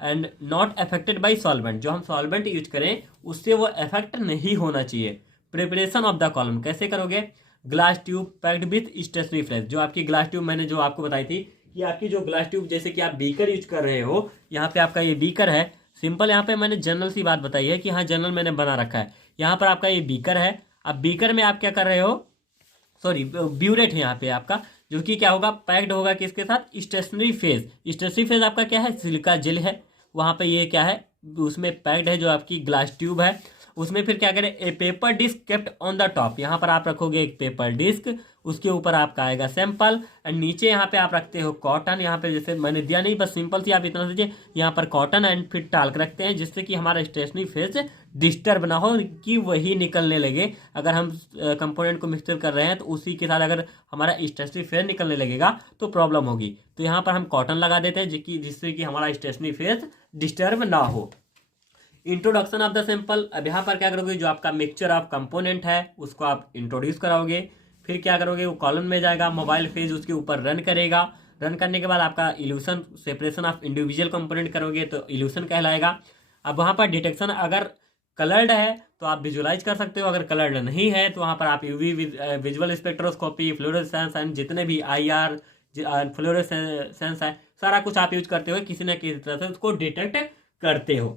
And not affected by solvent, जो हम सॉल्वेंट यूज करें उससे वो अफेक्ट नहीं होना चाहिए। प्रिपरेशन ऑफ द कॉलम कैसे करोगे? Glass tube packed with stationary phase, जो आपकी ग्लास ट्यूब मैंने जो आपको बताई थी कि आपकी जो ग्लास ट्यूब, जैसे कि आप बीकर यूज कर रहे हो, यहाँ पे आपका ये बीकर है सिंपल। यहाँ पे मैंने जनरल सी बात बताई है कि हाँ जनरल मैंने बना रखा है। यहाँ पर आपका ये बीकर है। अब बीकर में आप क्या कर रहे हो? सॉरी ब्यूरेट है यहाँ पे आपका, जो कि क्या होगा? पैक्ड होगा किसके साथ? Stationery phase. स्टेशनरी फेज आपका क्या है? सिलिका जेल है। वहाँ पे ये क्या है? उसमें पैक्ड है जो आपकी ग्लास ट्यूब है। उसमें फिर क्या करें? A paper disc kept on the top, यहाँ पर आप रखोगे एक पेपर डिस्क, उसके ऊपर आपका आएगा सैंपल। एंड नीचे यहाँ पे आप रखते हो कॉटन। यहाँ पे जैसे मैंने दिया नहीं, बस सिंपल सी आप इतना दीजिए। यहाँ पर कॉटन एंड फिर टाल्क रखते हैं, जिससे कि हमारा स्टेशनरी फेज डिस्टर्ब ना हो, कि वही निकलने लगे। अगर हम कंपोनेंट को मिक्सचर कर रहे हैं तो उसी के साथ अगर हमारा स्टेशनरी फेज निकलने लगेगा तो प्रॉब्लम होगी। तो यहाँ पर हम कॉटन लगा देते हैं जिससे कि हमारा स्टेशनरी फेज डिस्टर्ब ना हो। इंट्रोडक्शन ऑफ द सैंपल, अब यहाँ पर क्या करोगे? जो आपका मिक्सचर ऑफ कंपोनेंट है उसको आप इंट्रोड्यूस कराओगे। फिर क्या करोगे? वो कॉलम में जाएगा, मोबाइल फेज उसके ऊपर रन करेगा। रन करने के बाद आपका evolution separation of individual component करोगे तो इल्यूशन कहलाएगा। अब वहाँ पर डिटेक्शन अगर कलर्ड है तो आप विजुअलाइज कर सकते हो, अगर कलर्ड नहीं है तो वहाँ पर आप UV visual spectroscopy, fluorescence and जितने भी IR फ्लोरोसेंस है, सारा कुछ आप यूज करते हो, किसी न किसी तरह से उसको डिटेक्ट करते हो।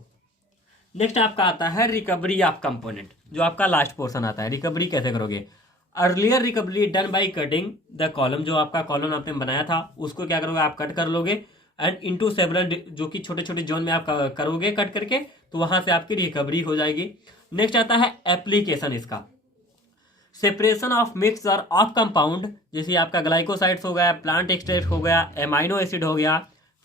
नेक्स्ट आपका आता है रिकवरी ऑफ कंपोनेंट, जो आपका लास्ट पोर्शन आता है। रिकवरी कैसे करोगे? Earlier recovery done by cutting the column, जो आपका कॉलम आपने बनाया था उसको क्या करोगे? आप कट कर लोगे एंड इनटू सेवरल, जो कि छोटे छोटे जोन में आप करोगे कट करके, तो वहां से आपकी रिकवरी हो जाएगी। नेक्स्ट आता है एप्लीकेशन इसका। Separation of mixture of compound, जैसे आपका ग्लाइकोसाइड्स हो गया, प्लांट एक्सट्रैक्ट हो गया, एमाइनो एसिड हो गया।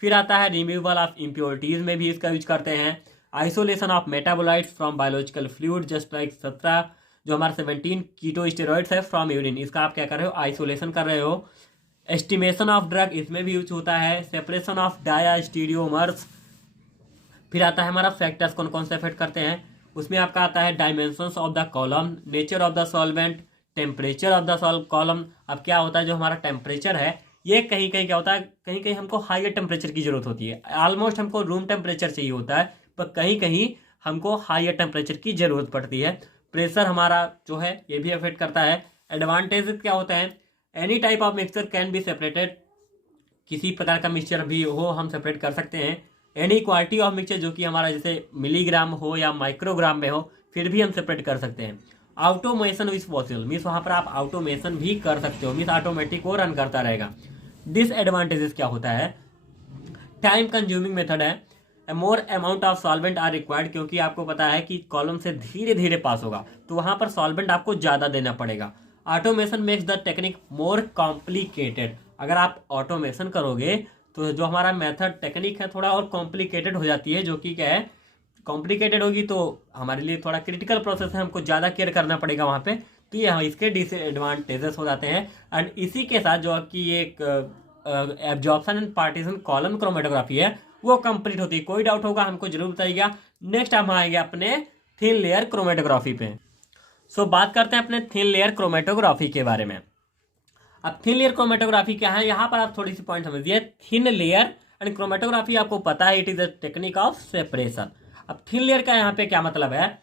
फिर आता है रिमूवल ऑफ इम्प्योरिटीज में भी इसका यूज करते हैं। Isolation of metabolites from biological fluid, just like 17 जो हमारा 17 कीटो स्टेरॉइड्स है फ्रॉम यूरिन, इसका आप क्या कर रहे हो? आइसोलेशन कर रहे हो। एस्टिमेशन ऑफ ड्रग, इसमें भी यूज होता है। Separation of diastereomers. फिर आता है हमारा फैक्टर्स, कौन कौन से अफेक्ट करते हैं, उसमें आपका आता है dimensions of the column, nature of the solvent, temperature of the column. अब क्या होता है? जो हमारा टेम्परेचर है ये कहीं कहीं क्या होता है? कहीं कहीं हमको हायर टेम्परेचर की जरूरत होती है। ऑलमोस्ट हमको रूम टेम्परेचर चाहिए होता है, पर कहीं कहीं हमको हायर टेम्परेचर की जरूरत पड़ती है। प्रेशर हमारा जो है ये भी अफेक्ट करता है। एडवांटेज क्या होता है? Any type of mixture can be separated, किसी प्रकार का मिक्सचर भी हो हम सेपरेट कर सकते हैं। एनी क्वांटिटी ऑफ मिक्सचर, जो कि हमारा जैसे मिलीग्राम हो या माइक्रोग्राम में हो, फिर भी हम सेपरेट कर सकते हैं। ऑटोमेशन इज पॉसिबल, मीन्स वहाँ पर आप ऑटोमेशन भी कर सकते हो, मीन्स ऑटोमेटिक वो रन करता रहेगा। डिसएडवांटेजेस क्या होता है, टाइम कंज्यूमिंग मेथड है, more amount of solvent are required, क्योंकि आपको पता है कि कॉलम से धीरे धीरे पास होगा तो वहां पर सॉल्वेंट आपको ज़्यादा देना पड़ेगा। Automation makes the technique more complicated, अगर आप ऑटोमेशन करोगे तो जो हमारा मेथड टेक्निक है थोड़ा और कॉम्प्लिकेटेड हो जाती है, जो कि क्या है कॉम्प्लिकेटेड होगी तो हमारे लिए थोड़ा क्रिटिकल प्रोसेस है, हमको ज़्यादा केयर करना पड़ेगा वहाँ पे, तो ये इसके डिसएडवांटेजेस हो जाते हैं। एंड इसी के साथ जो कि एक absorption and partition column chromatography है वो कंप्लीट होती है। कोई डाउट होगा हमको जरूर बताइएगा। नेक्स्ट हम आएंगे अपने थिन लेयर क्रोमेटोग्राफी पे। सो बात करते हैं अपने थिन लेयर क्रोमेटोग्राफी के बारे में। अब थिन लेयर क्रोमेटोग्राफी क्या है, यहाँ पर आप थोड़ी सी पॉइंट समझिए। थिन लेयर एंड क्रोमेटोग्राफी आपको पता है, it is a technique of separation. अब थिन लेयर का यहाँ पे क्या मतलब है,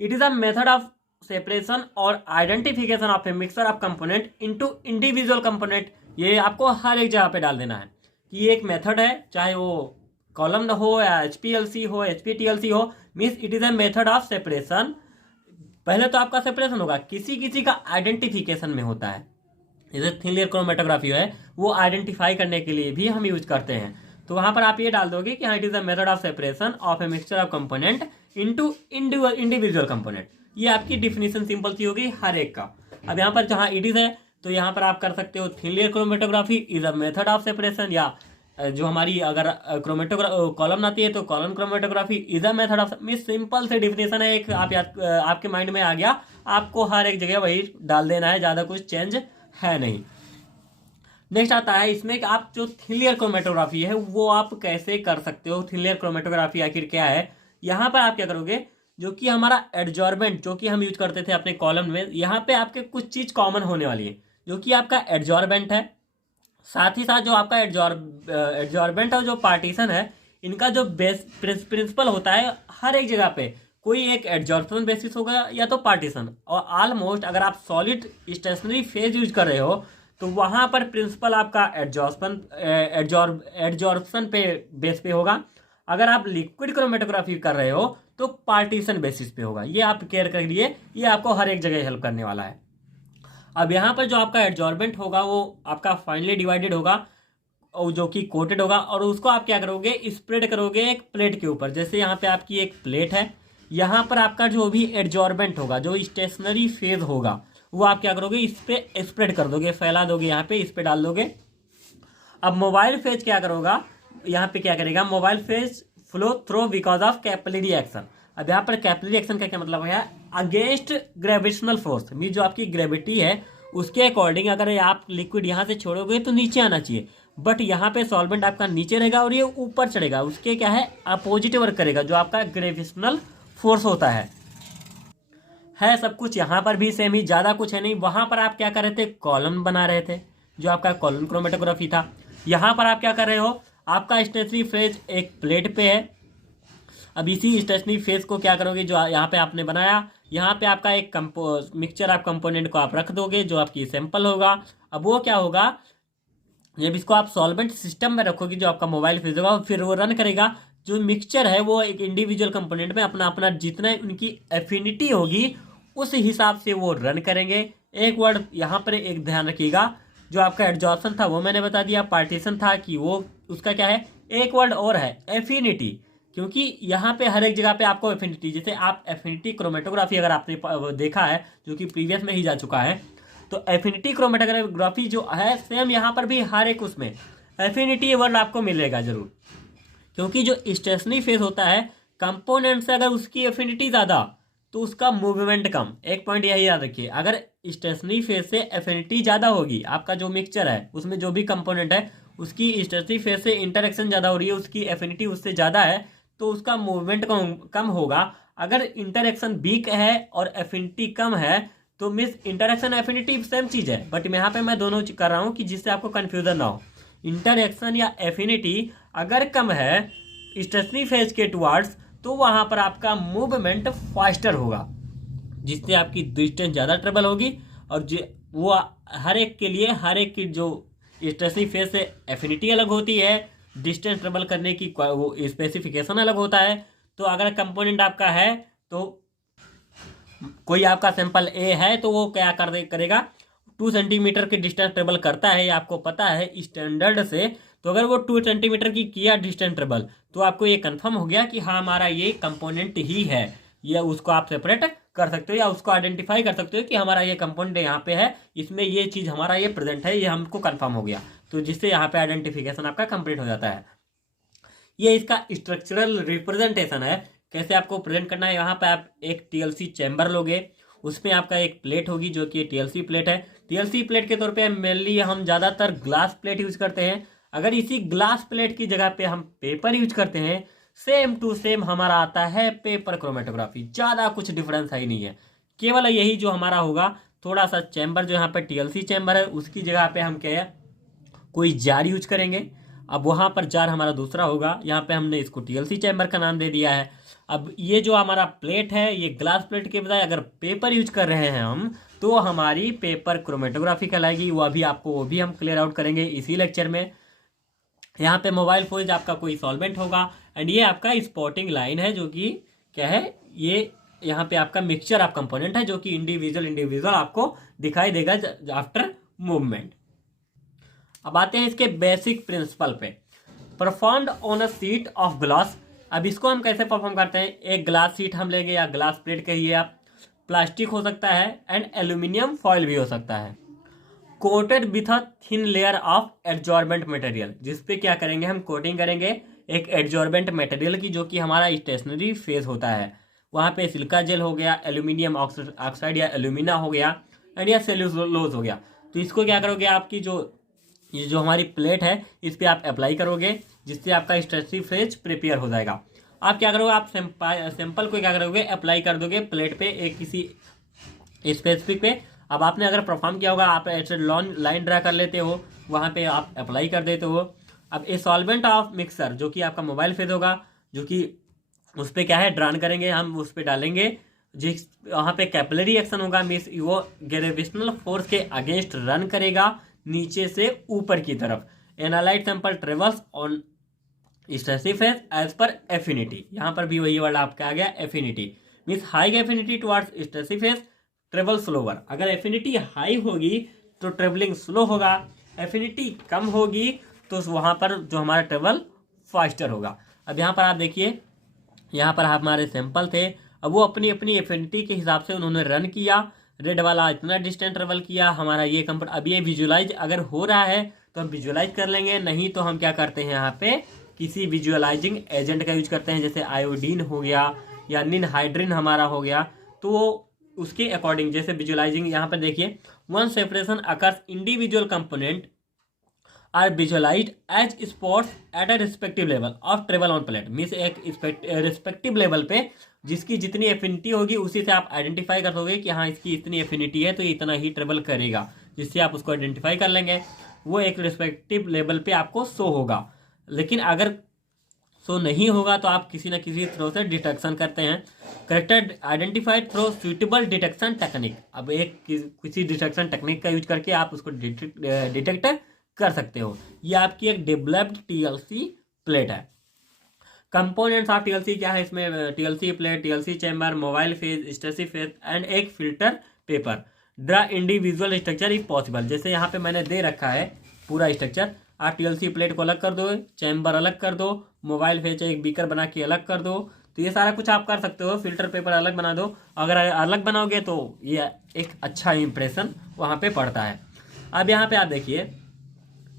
it is a method of separation और identification of a mixture of component into individual component. ये आपको हर एक जगह पे डाल देना है कि ये एक मेथड है, चाहे वो कॉलम हो या HPLC हो, HPTLC हो, means it is a method of separation. पहले तो आपका सेपरेशन होगा, किसी किसी का आइडेंटिफिकेशन में होता है। जैसे थिन लेयर क्रोमेटोग्राफी है वो आइडेंटिफाई करने के लिए भी हम यूज करते हैं, तो वहां पर आप ये डाल दोगे कि हाँ it is a method of separation of a mixture of component into individual component. ये आपकी डिफिनीशन सिंपल सी होगी हर एक का। अब यहाँ पर जहाँ इट इज है तो यहाँ पर आप कर सकते हो thin layer chromatography is a method of separation, या जो हमारी अगर कॉलम आती है तो column chromatography is a method of, mean simple से डिफिनेशन है एक, आप याद आपके माइंड में आ गया, आपको हर एक जगह वही डाल देना है, ज़्यादा कुछ चेंज है नहीं। नेक्स्ट आता है इसमें कि आप जो थिन लेयर क्रोमेटोग्राफी है वो आप कैसे कर सकते हो। थिन लेयर क्रोमेटोग्राफी आखिर क्या है, यहाँ पर आप क्या करोगे, जो कि हमारा एडजॉर्बेंट जो कि हम यूज करते थे अपने कॉलम में, यहाँ पे आपके कुछ चीज कॉमन होने वाली है, जो कि आपका एडजॉर्बेंट है। साथ ही साथ जो आपका एडजॉर्बेंट और जो पार्टीशन है, इनका जो बेस प्रिंसिपल होता है हर एक जगह पे, कोई एक एडजॉर्प्शन बेसिस होगा या तो पार्टीशन। और ऑलमोस्ट अगर आप सॉलिड स्टेशनरी फेज यूज कर रहे हो तो वहां पर प्रिंसिपल आपका एडजॉर्प्शन पे बेस पे होगा। अगर आप लिक्विड क्रोमेटोग्राफी कर रहे हो तो पार्टीशन बेसिस पे होगा। ये आप केयर करिए, ये आपको हर एक जगह हेल्प करने वाला है। अब यहाँ पर जो आपका एडजॉर्बेंट होगा वो आपका फाइनली डिवाइडेड होगा और जो कि कोटेड होगा, और उसको आप क्या करोगे, स्प्रेड करोगे एक प्लेट के ऊपर। जैसे यहाँ पे आपकी एक प्लेट है, यहाँ पर आपका जो भी एडजॉर्बेंट होगा, जो स्टेशनरी फेज होगा, वो आप क्या करोगे, इस पे स्प्रेड कर दोगे, फैला दोगे, यहाँ पे इस पे डाल दोगे। अब मोबाइल फेज क्या करोगा, यहाँ पे क्या करेगा, mobile phase flow through because of capillary action. अब यहाँ पर कैपिलरी एक्शन का क्या मतलब है, अगेंस्ट ग्रेविटेशनल फोर्स, मीन जो आपकी ग्रेविटी है उसके अकॉर्डिंग अगर आप लिक्विड यहाँ से छोड़ोगे तो नीचे आना चाहिए, बट यहाँ पे सॉल्वेंट आपका नीचे रहेगा और ये ऊपर चढ़ेगा, उसके क्या है अपोजिट वर्क करेगा, जो आपका ग्रेविटेशनल फोर्स होता है सब कुछ यहाँ पर भी सेम ही, ज़्यादा कुछ है नहीं। वहाँ पर आप क्या कर रहे थे, कॉलम बना रहे थे, जो आपका कॉलम क्रोमेटोग्राफी था। यहाँ पर आप क्या कर रहे हो, आपका स्टेशनरी फेज एक प्लेट पे है। अब इसी स्टेशनरी फेज को क्या करोगे, जो यहाँ पे आपने बनाया, यहाँ पे आपका एक मिक्सचर ऑफ कंपोनेंट को आप रख दोगे, जो आपकी सैंपल होगा। अब वो क्या होगा, जब इसको आप सॉल्वेंट सिस्टम में रखोगे, जो आपका मोबाइल फेज होगा, फिर वो रन करेगा। जो मिक्सचर है वो एक इंडिविजुअल कंपोनेंट में अपना अपना जितना उनकी एफिनिटी होगी उस हिसाब से वो रन करेंगे। एक वर्ड यहाँ पर एक ध्यान रखिएगा, जो आपका एडजॉर्प्शन था वो मैंने बता दिया, पार्टीशन था कि वो उसका क्या है, एक वर्ड और है एफिनिटी, क्योंकि यहाँ पे हर एक जगह पे आपको एफिनिटी, जैसे आप एफिनिटी क्रोमेटोग्राफी अगर आपने देखा है जो कि प्रीवियस में ही जा चुका है, तो एफिनिटी क्रोमेटोग्राफी जो है सेम यहाँ पर भी हर एक उसमें एफिनिटी वर्ड आपको मिलेगा जरूर, क्योंकि जो स्टेशनरी फेज होता है कंपोनेंट से अगर उसकी एफिनिटी ज़्यादा तो उसका मूवमेंट कम। एक पॉइंट यही याद रखिए, अगर स्टेशनरी फेज से एफिनिटी ज़्यादा होगी, आपका जो मिक्सचर है उसमें जो भी कंपोनेंट है उसकी स्टेशनरी फेज से इंटरेक्शन ज़्यादा हो रही है, उसकी एफिनिटी उससे ज़्यादा है, तो उसका मूवमेंट कम होगा। अगर इंटरेक्शन वीक है और एफिनिटी कम है तो मीन्स इंटरेक्शन एफिनिटी सेम चीज़ है, बट यहाँ पे मैं दोनों कर रहा हूँ कि जिससे आपको कन्फ्यूजन ना हो। इंटरेक्शन या एफिनिटी अगर कम है स्टेशनरी फेज के टुवार्ड्स, तो वहाँ पर आपका मूवमेंट फास्टर होगा, जिससे आपकी डिस्टेंस ज़्यादा ट्रेवल होगी। और वो हर एक के लिए, हर एक की जो स्टेशनरी फेज से एफिनिटी अलग होती है, डिस्टेंस ट्रेवल करने की वो स्पेसिफिकेशन अलग होता है। तो अगर कंपोनेंट आपका है तो कोई आपका सैंपल ए है तो वो क्या करेगा 2 सेंटीमीटर के डिस्टेंस ट्रेवल करता है, ये आपको पता है स्टैंडर्ड से। तो अगर वो 2 सेंटीमीटर की किया डिस्टेंस ट्रेवल, तो आपको ये कंफर्म हो गया कि हाँ हमारा ये कंपोनेंट ही है। ये उसको आप सेपरेट कर सकते हो या उसको आइडेंटिफाई कर सकते हो कि हमारा ये कंपोनेंट यहाँ पे है, इसमें ये चीज़ हमारा ये प्रेजेंट है, ये हमको कंफर्म हो गया। तो जिससे यहाँ पे आइडेंटिफिकेशन आपका कंप्लीट हो जाता है। ये इसका स्ट्रक्चरल रिप्रेजेंटेशन है, कैसे आपको प्रेजेंट करना है। यहाँ पे आप एक टीएलसी चैम्बर लोगे, उसमें आपका एक प्लेट होगी जो कि टीएलसी प्लेट है। टीएलसी प्लेट के तौर पे मेनली हम ज़्यादातर ग्लास प्लेट यूज करते हैं। अगर इसी ग्लास प्लेट की जगह पे हम पेपर यूज करते हैं, सेम टू सेम हमारा आता है पेपर क्रोमेटोग्राफी। ज़्यादा कुछ डिफरेंस है ही नहीं है, केवल यही जो हमारा होगा थोड़ा सा चैम्बर जो यहाँ पे टीएलसी चैम्बर है उसकी जगह पे हम क्या है कोई जार यूज करेंगे। अब वहां पर जार हमारा दूसरा होगा, यहाँ पे हमने इसको टीएलसी चैम्बर का नाम दे दिया है। अब ये जो हमारा प्लेट है ये ग्लास प्लेट के बजाय अगर पेपर यूज कर रहे हैं हम, तो हमारी पेपर क्रोमेटोग्राफी कहलाएगी। वो भी हम क्लियर आउट करेंगे इसी लेक्चर में। यहाँ पे मोबाइल फोन आपका कोई सॉल्वेंट होगा, एंड ये आपका स्पॉटिंग लाइन है जो कि क्या है, ये यहाँ पे आपका मिक्सचर ऑफ कंपोनेंट है जो कि इंडिविजुअल आपको दिखाई देगा आफ्टर मूवमेंट। अब आते हैं इसके बेसिक प्रिंसिपल पे। Performed on a sheet of glass. अब इसको हम कैसे परफॉर्म करते हैं, एक ग्लास शीट हम लेंगे या ग्लास प्लेट कहिए आप, प्लास्टिक हो सकता है एंड एल्यूमिनियम फॉइल भी हो सकता है, coated with a thin layer of adsorbent material. जिसपे क्या करेंगे हम कोटिंग करेंगे एक एड्जॉर्बेंट मटेरियल की, जो कि हमारा स्टेशनरी फेज होता है। वहाँ पे सिलिका जेल हो गया, एल्यूमिनियम ऑक्साइड या एल्यूमिना हो गया, एंड या सेल्यूलोज हो गया। तो इसको क्या करोगे, आपकी ये जो हमारी प्लेट है इस पर आप अप्लाई करोगे, जिससे आपका स्टेशनरी फेज प्रिपेयर हो जाएगा। आप क्या करोगे, आप सैंपल को क्या करोगे अप्लाई कर दोगे प्लेट पे एक किसी स्पेसिफिक पे। अब आपने अगर परफॉर्म किया होगा, आप ऐसे लाइन ड्रा कर लेते हो, वहाँ पे आप अप्लाई कर देते हो। अब ए सॉल्वेंट ऑफ मिक्सर जो कि आपका मोबाइल फेज होगा, जो कि उस पर क्या है ड्रान करेंगे हम, उस पर डालेंगे, जिस वहाँ पे कैपिलरी एक्शन होगा, मीन्स वो ग्रेविटेशनल फोर्स के अगेंस्ट रन करेगा नीचे से ऊपर की तरफ। Analyte sample travels on stationary phase as per affinity. यहाँ पर भी वही वर्ड आपका आ गया affinity, means high affinity towards stationary phase travel slower. अगर एफिनिटी हाई होगी तो ट्रेवलिंग स्लो होगा, एफिनिटी कम होगी तो वहाँ पर जो हमारा ट्रेवल फास्टर होगा। अब यहाँ पर आप देखिए, यहाँ पर हमारे सैंपल थे, अब वो अपनी अपनी एफिनिटी के हिसाब से उन्होंने रन किया। रेड वाला इतना डिस्टेंस ट्रेवल किया, हमारा ये कंप्यूटर। अब ये विजुअलाइज अगर हो रहा है तो हम विजुअलाइज कर लेंगे, नहीं तो हम क्या करते हैं यहाँ पे किसी विजुअलाइजिंग एजेंट का यूज करते हैं, जैसे आयोडीन हो गया या निनहाइड्रिन हमारा हो गया। तो उसके अकॉर्डिंग जैसे विजुअलाइजिंग यहाँ पे देखिए, one separation occurs individual component are visualized as spots at a respective level of travel on plate. Means एक रिस्पेक्टिव लेवल पे जिसकी जितनी एफिनिटी होगी उसी से आप आइडेंटिफाई कर दोगे कि हाँ इसकी इतनी एफिनिटी है तो ये इतना ही ट्रेवल करेगा, जिससे आप उसको आइडेंटिफाई कर लेंगे। वो एक रिस्पेक्टिव लेवल पे आपको शो होगा। लेकिन अगर शो नहीं होगा तो आप किसी न किसी थ्रो से डिटेक्शन करते हैं, corrected identified through suitable detection technique. अब एक किसी डिटेक्शन टेक्निक का यूज करके आप उसको डिटेक्ट कर सकते हो। ये आपकी एक डेवलप्ड टीएलसी प्लेट है। कंपोनेंट्स ऑफ टीएलसी क्या है, इसमें TLC plate, TLC chamber, mobile phase, stationary phase and एक filter paper. Draw individual structure if possible. जैसे यहाँ पे मैंने दे रखा है पूरा स्ट्रक्चर, आप टीएलसी प्लेट को अलग कर दो, चैम्बर अलग कर दो, मोबाइल फेज एक बीकर बना के अलग कर दो। तो ये सारा कुछ आप कर सकते हो, फिल्टर पेपर अलग बना दो। अगर अलग बनाओगे तो ये एक अच्छा इंप्रेशन वहाँ पे पड़ता है। अब यहाँ पे आप देखिए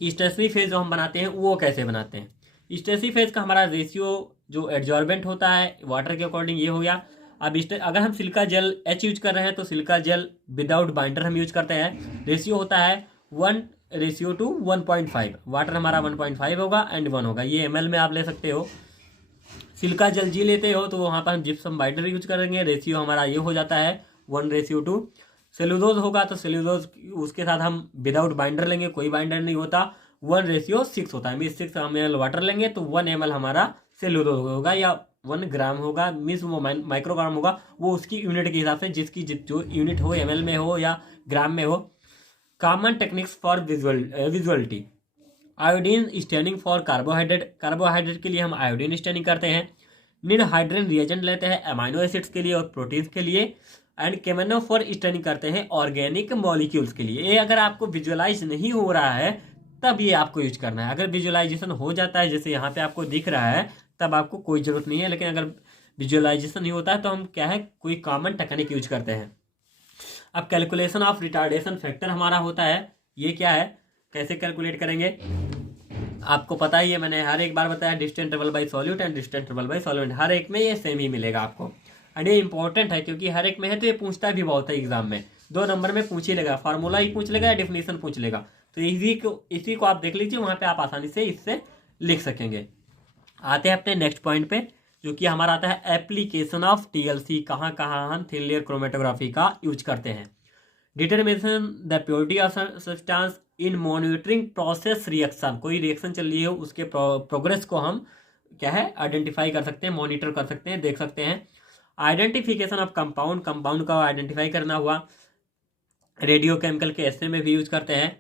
स्टेशनरी फेज जो हम बनाते हैं वो कैसे बनाते हैं। स्टेशनरी फेज का हमारा रेशियो जो एड्जॉर्बेंट होता है वाटर के अकॉर्डिंग ये हो गया। अब अगर हम सिलिका जेल एच यूज कर रहे हैं तो सिलिका जेल विदाउट बाइंडर हम यूज करते हैं। रेशियो होता है 1:1.5। वाटर हमारा 1.5 होगा एंड 1 होगा, ये ml में आप ले सकते हो। सिलिका जेल जी लेते हो तो वहाँ पर हम जिप्सम बाइंडर यूज करेंगे, रेशियो हमारा ये हो जाता है 1:2। सेलुलोज होगा तो सेलुलोज उसके साथ हम विदाउट बाइंडर लेंगे, कोई बाइंडर नहीं होता, 1:6 होता है। मीन 6 ml वाटर लेंगे तो 1 ml हमारा सेलुलोज होगा या 1 ग्राम होगा, मीन्स वो माइक्रोग्राम होगा। वो उसकी यूनिट के हिसाब से जिसकी जो यूनिट हो ml में हो या ग्राम में हो। Common techniques for visuality, iodine standing for carbohydrate. Carbohydrate के लिए हम आयोडीन स्टैंडिंग करते हैं। निनहाइड्रिन रिएजेंट लेते हैं अमाइनो एसिड्स के लिए और प्रोटीन्स के लिए। एंड केमेनोफोर स्टडी करते हैं ऑर्गेनिक मॉलिक्यूल्स के लिए। ये अगर आपको विजुअलाइज नहीं हो रहा है तब ये आपको यूज करना है। अगर विजुअलाइजेशन हो जाता है जैसे यहाँ पे आपको दिख रहा है तब आपको कोई जरूरत नहीं है, लेकिन अगर विजुअलाइजेशन नहीं होता है तो हम क्या है कोई कॉमन टेक्निक यूज करते हैं। अब कैलकुलेशन ऑफ रिटार्डेशन फैक्टर हमारा होता है, ये क्या है, कैसे कैलकुलेट करेंगे आपको पता ही है, मैंने हर एक बार बताया distance interval by solute and distance interval by solvent, हर एक में ये सेम ही मिलेगा आपको। एंड ये इंपॉर्टेंट है क्योंकि हर एक में है तो ये पूछता भी बहुत है एग्जाम में, 2 नंबर में पूछ ही लेगा, फार्मूला ही पूछ लेगा या डेफिनेशन पूछ लेगा। तो इसी को आप देख लीजिए, वहां पे आप आसानी से इससे लिख सकेंगे। आते हैं अपने नेक्स्ट पॉइंट पे जो कि हमारा आता है एप्लीकेशन ऑफ टीएलसी, कहाँ कहाँ हम थिन लेयर क्रोमेटोग्राफी का यूज करते हैं। Determination the purity of substance in monitoring process reaction, कोई रिएक्शन चल रही है उसके प्रोग्रेस को हम क्या है आइडेंटिफाई कर सकते हैं, मॉनिटर कर सकते हैं, देख सकते हैं। आइडेंटिफिकेशन ऑफ कंपाउंड, कंपाउंड का आइडेंटिफाई करना हुआ, रेडियो केमिकल के ऐसे में भी यूज करते हैं।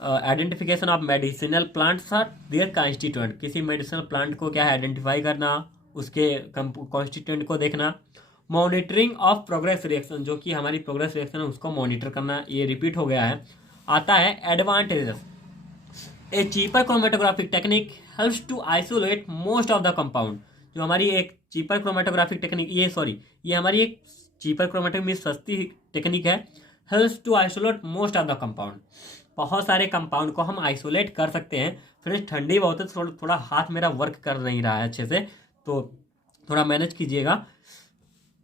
Identification of medicinal plants are their constituent, किसी मेडिसिनल प्लांट को क्या है आइडेंटिफाई करना, उसके कॉन्स्टिट्यूएंट को देखना। मॉनिटरिंग ऑफ प्रोग्रेस रिएक्शन, जो कि हमारी प्रोग्रेस रिएक्शन है उसको मॉनिटर करना, ये रिपीट हो गया है। आता है advantages, a cheaper chromatographic technique helps to isolate most of the compound, जो हमारी एक चीपर क्रोमेटोग्राफिक टेक्निक ये हमारी एक चीपर क्रोमेटोग्राफी में सस्ती टेक्निक है, helps to isolate most of the compound, बहुत सारे कंपाउंड को हम आइसोलेट कर सकते हैं। फ्रेंड्स ठंडी बहुत है, थोड़ा हाथ मेरा वर्क कर नहीं रहा है अच्छे से, तो थोड़ा मैनेज कीजिएगा।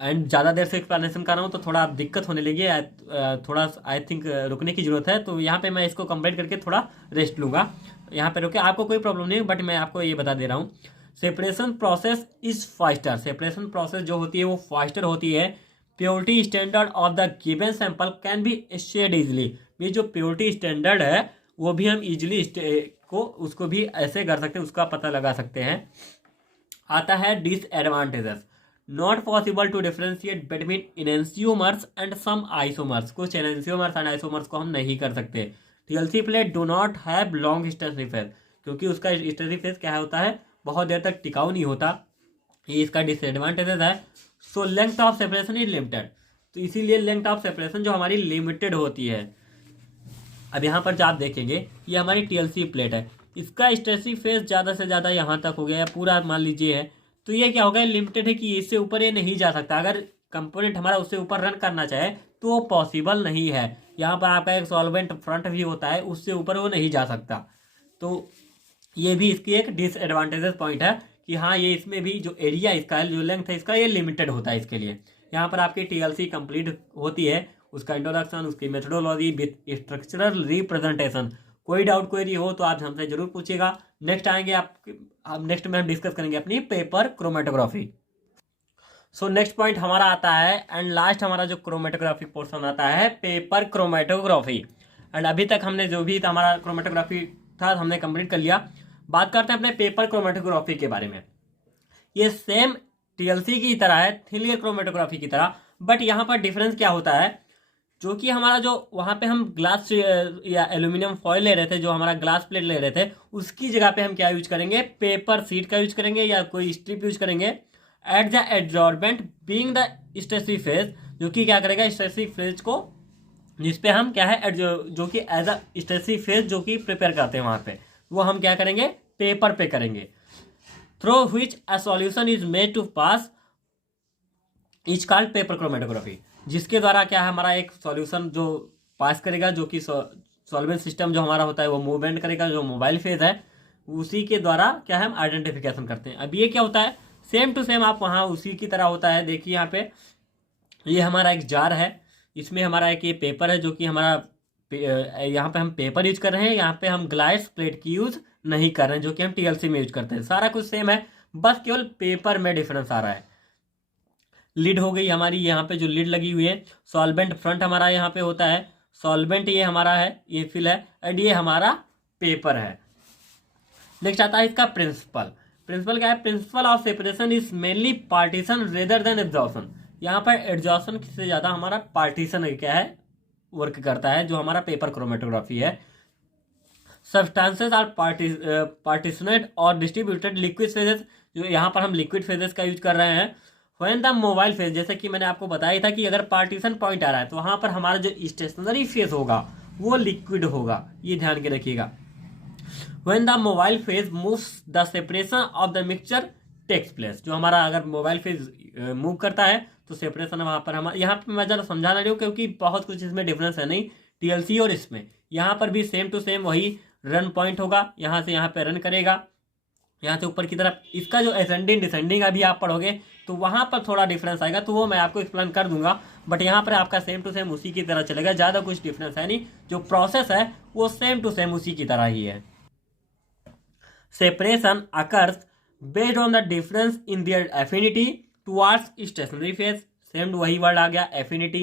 एंड ज़्यादा देर से एक्सप्लेनेशन कर रहा हूँ तो थोड़ा दिक्कत होने लगी है, थोड़ा आई थिंक रुकने की ज़रूरत है, तो यहाँ पे मैं इसको कंप्लीट करके थोड़ा रेस्ट लूँगा। यहाँ पे रुके, आपको कोई प्रॉब्लम नहीं है, बट मैं आपको ये बता दे रहा हूँ। Separation process is faster, separation process जो होती है वो फास्टर होती है। Purity standard of the given sample can be shed easily, ये जो प्योरिटी स्टैंडर्ड है वो भी हम इजिली उसको भी ऐसे कर सकते हैं, उसका पता लगा सकते हैं। आता है disadvantages, not possible to differentiate between enantiomers and some isomers, कुछ इनेंशियोमर्स एंड आइसोमर्स को हम नहीं कर सकते। TLC plate do not have long stationary phase, क्योंकि उसका स्टेशनरी फेज क्या होता है बहुत देर तक टिकाऊ नहीं होता, ये इसका डिसएडवांटेजेस है। So length of separation is limited, तो इसीलिए लेंथ ऑफ सेपरेशन जो हमारी लिमिटेड होती है। अब यहाँ पर जो आप देखेंगे ये हमारी टीएलसी प्लेट है, इसका स्टेशनरी फेज ज़्यादा से ज़्यादा यहाँ तक हो गया, पूरा मान लीजिए है, तो ये क्या होगा लिमिटेड है कि इससे ऊपर ये नहीं जा सकता। अगर कंपोनेंट हमारा उससे ऊपर रन करना चाहे तो वो पॉसिबल नहीं है। यहाँ पर आपका एक सॉल्वेंट फ्रंट भी होता है, उससे ऊपर वो नहीं जा सकता। तो ये भी इसकी एक डिसएडवांटेजेस पॉइंट है कि हाँ ये इसमें भी जो एरिया इसका है, जो लेंथ है इसका, ये लिमिटेड होता है इसके लिए। यहाँ पर आपकी टीएलसी कंप्लीट होती है, उसका इंट्रोडक्शन, उसकी मेथोडोलॉजी विथ स्ट्रक्चरल रिप्रेजेंटेशन। कोई डाउट क्वेरी हो तो आप हमसे जरूर पूछिएगा। नेक्स्ट आएंगे नेक्स्ट में हम डिस्कस करेंगे अपनी paper chromatography. So next point हमारा आता है एंड लास्ट हमारा जो क्रोमेटोग्राफिक पोर्शन आता है पेपर क्रोमेटोग्राफी। एंड अभी तक हमने जो भी हमारा क्रोमेटोग्राफी था हमने कंप्लीट कर लिया। बात करते हैं अपने पेपर क्रोमेटोग्राफी के बारे में। ये सेम टीएलसी की तरह है, थिन लेयर क्रोमेटोग्राफी की तरह, बट यहाँ पर डिफरेंस क्या होता है, जो कि हमारा जो वहाँ पे हम ग्लास या एल्यूमिनियम फॉयल ले रहे थे, जो हमारा ग्लास प्लेट ले रहे थे, उसकी जगह पे हम क्या यूज करेंगे, पेपर शीट का यूज करेंगे या कोई स्ट्रिप यूज करेंगे। At the adsorbent being the stationary phase, जो कि क्या करेगा स्टेशनरी फेज को, जिसपे हम क्या है जो कि एज अ स्टेशनरी फेज जो कि प्रिपेयर करते हैं वहाँ पे, वो हम क्या करेंगे पेपर पे करेंगे। Through which a solution is made to pass is called paper chromatography, जिसके द्वारा क्या है हमारा एक सॉल्यूशन जो पास करेगा, जो कि सॉल्वेंट सिस्टम जो हमारा होता है वो मूवमेंट करेगा, जो मोबाइल फेज है उसी के द्वारा क्या है हम आइडेंटिफिकेशन करते हैं। अब ये क्या होता है सेम टू सेम आप वहाँ उसी की तरह होता है। देखिए यहाँ पे ये हमारा एक जार है, इसमें हमारा एक ये पेपर है जो कि हमारा यहाँ पे हम पेपर यूज कर रहे हैं, यहाँ पे हम ग्लास प्लेट की यूज नहीं कर रहे हैं जो कि हम टीएलसी में यूज करते हैं। सारा कुछ सेम है, बस केवल पेपर में डिफरेंस आ रहा है। लिड हो गई हमारी, यहाँ पे जो लिड लगी हुई है, सॉल्वेंट फ्रंट हमारा यहाँ पे होता है, सॉल्वेंट ये हमारा है, ये फिल है, एंड ये हमारा पेपर है। नेक्स्ट आता है इसका प्रिंसिपल। प्रिंसिपल क्या है, principle of separation is mainly partition rather than absorption. यहाँ पर एब्जॉर्प्शन से ज़्यादा हमारा पार्टीशन क्या है वर्क करता है, जो हमारा पेपर क्रोमेटोग्राफी है। सब्सटेंसेस आर पार्टीशनेड और डिस्ट्रीब्यूटेड लिक्विड फेजेस, जो यहाँ पर हम लिक्विड फेजेस का यूज कर रहे हैं, व्हेन द मोबाइल फेज, जैसे कि मैंने आपको बताया था कि अगर पार्टीशन पॉइंट आ रहा है तो वहां पर हमारा जो स्टेशनरी फेज होगा वो लिक्विड होगा, ये ध्यान के रखिएगा। When the mobile phase moves the separation of the mixture takes place, जो हमारा अगर मोबाइल फेज मूव करता है तो सेपरेशन वहां पर हमारा, यहाँ पे मैं ज़्यादा समझा रही हूँ क्योंकि बहुत कुछ इसमें डिफरेंस है नहीं टीएलसी और इसमें। यहाँ पर भी सेम टू सेम वही रन पॉइंट होगा, यहाँ से यहाँ पे रन करेगा, यहाँ से ऊपर की तरफ। इसका जो असेंडिंग डिसेंडिंग अभी आप पढ़ोगे तो वहाँ पर थोड़ा डिफरेंस आएगा, तो वो मैं आपको एक्सप्लेन कर दूंगा। बट यहाँ पर आपका सेम टू सेम उसी की तरह चलेगा, ज़्यादा कुछ डिफरेंस है नहीं, जो प्रोसेस है वो सेम टू सेम उसी की तरह ही है। Separation occurs based on the difference in their affinity towards stationary phase, same वही वर्ड आ गया affinity,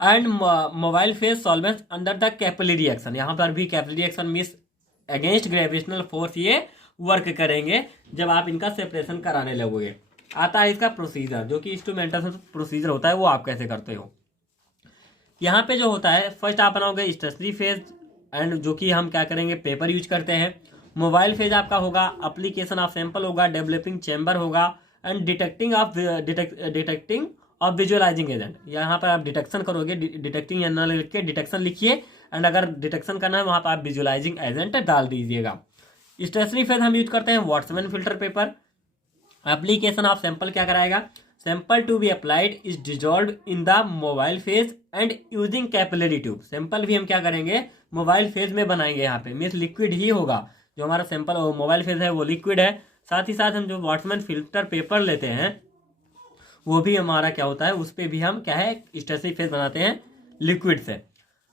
and mobile phase solvents under the capillary reaction. यहाँ पर भी capillary reaction means against gravitational force ये वर्क करेंगे जब आप इनका सेपरेशन कराने लगोगे। आता है इसका प्रोसीजर, जो कि इंस्ट्रूमेंटेशन प्रोसीजर होता है, वो आप कैसे करते हो। यहाँ पे जो होता है फर्स्ट आप बनाओगे स्टेशनरी फेज, एंड जो कि हम क्या करेंगे पेपर यूज करते हैं। मोबाइल फेज आपका होगा अप्लीकेशन ऑफ सैंपल होगा, डेवलपिंग चैम्बर होगा, and detecting of visualising agent. यहाँ पर आप डिटेक्शन करोगे, डिटेक्टिंग या ना लिख के डिटेक्शन लिखिए, एंड अगर डिटेक्शन करना है वहाँ पर आप विजुअलाइजिंग एजेंट डाल दीजिएगा। स्टेशनरी फेज हम यूज करते हैं Whatman filter paper. Application of sample क्या कराएगा, sample to be applied is dissolve in the mobile phase and using capillary tube. Sample भी हम क्या करेंगे मोबाइल फेज में बनाएंगे, यहाँ पे मीन्स लिक्विड ही होगा। जो हमारा सैंपल मोबाइल फेज है वो लिक्विड है, साथ ही साथ हम जो वॉट्समैन फिल्टर पेपर लेते हैं वो भी हमारा क्या होता है, उस पर भी हम क्या है स्टेशनरी फेज बनाते हैं लिक्विड से।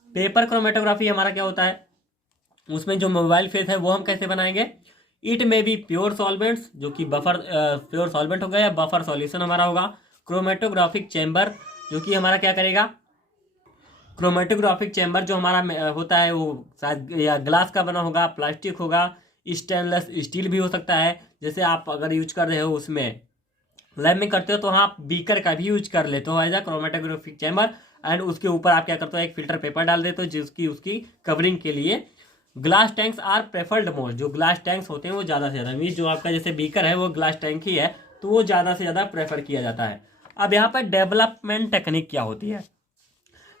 पेपर क्रोमेटोग्राफी हमारा क्या होता है, उसमें जो मोबाइल फेज है वो हम कैसे बनाएंगे। इट में भी प्योर सॉल्वेंट्स, जो कि बफर प्योर सॉल्वेंट होगा या बफर सॉल्यूशन हमारा होगा। क्रोमेटोग्राफिक चैम्बर, जो कि हमारा क्या करेगा, क्रोमेटोग्राफिक चैम्बर जो हमारा होता है वो शायद या ग्लास का बना होगा, प्लास्टिक होगा, स्टेनलेस स्टील भी हो सकता है। जैसे आप अगर यूज कर रहे हो उसमें लैब में करते हो तो आप बीकर का भी यूज कर लेते हो as a chromatographic chamber, and उसके ऊपर आप क्या करते हो एक फिल्टर पेपर डाल देते हो जिसकी उसकी कवरिंग के लिए। Glass tanks are preferred most, जो ग्लास टैंक्स होते हैं वो ज़्यादा से ज़्यादा, मीन्स जो आपका जैसे बीकर है वो ग्लास टैंक ही है तो वो ज़्यादा से ज़्यादा प्रेफर किया जाता है। अब यहाँ पर डेवलपमेंट टेक्निक क्या होती है,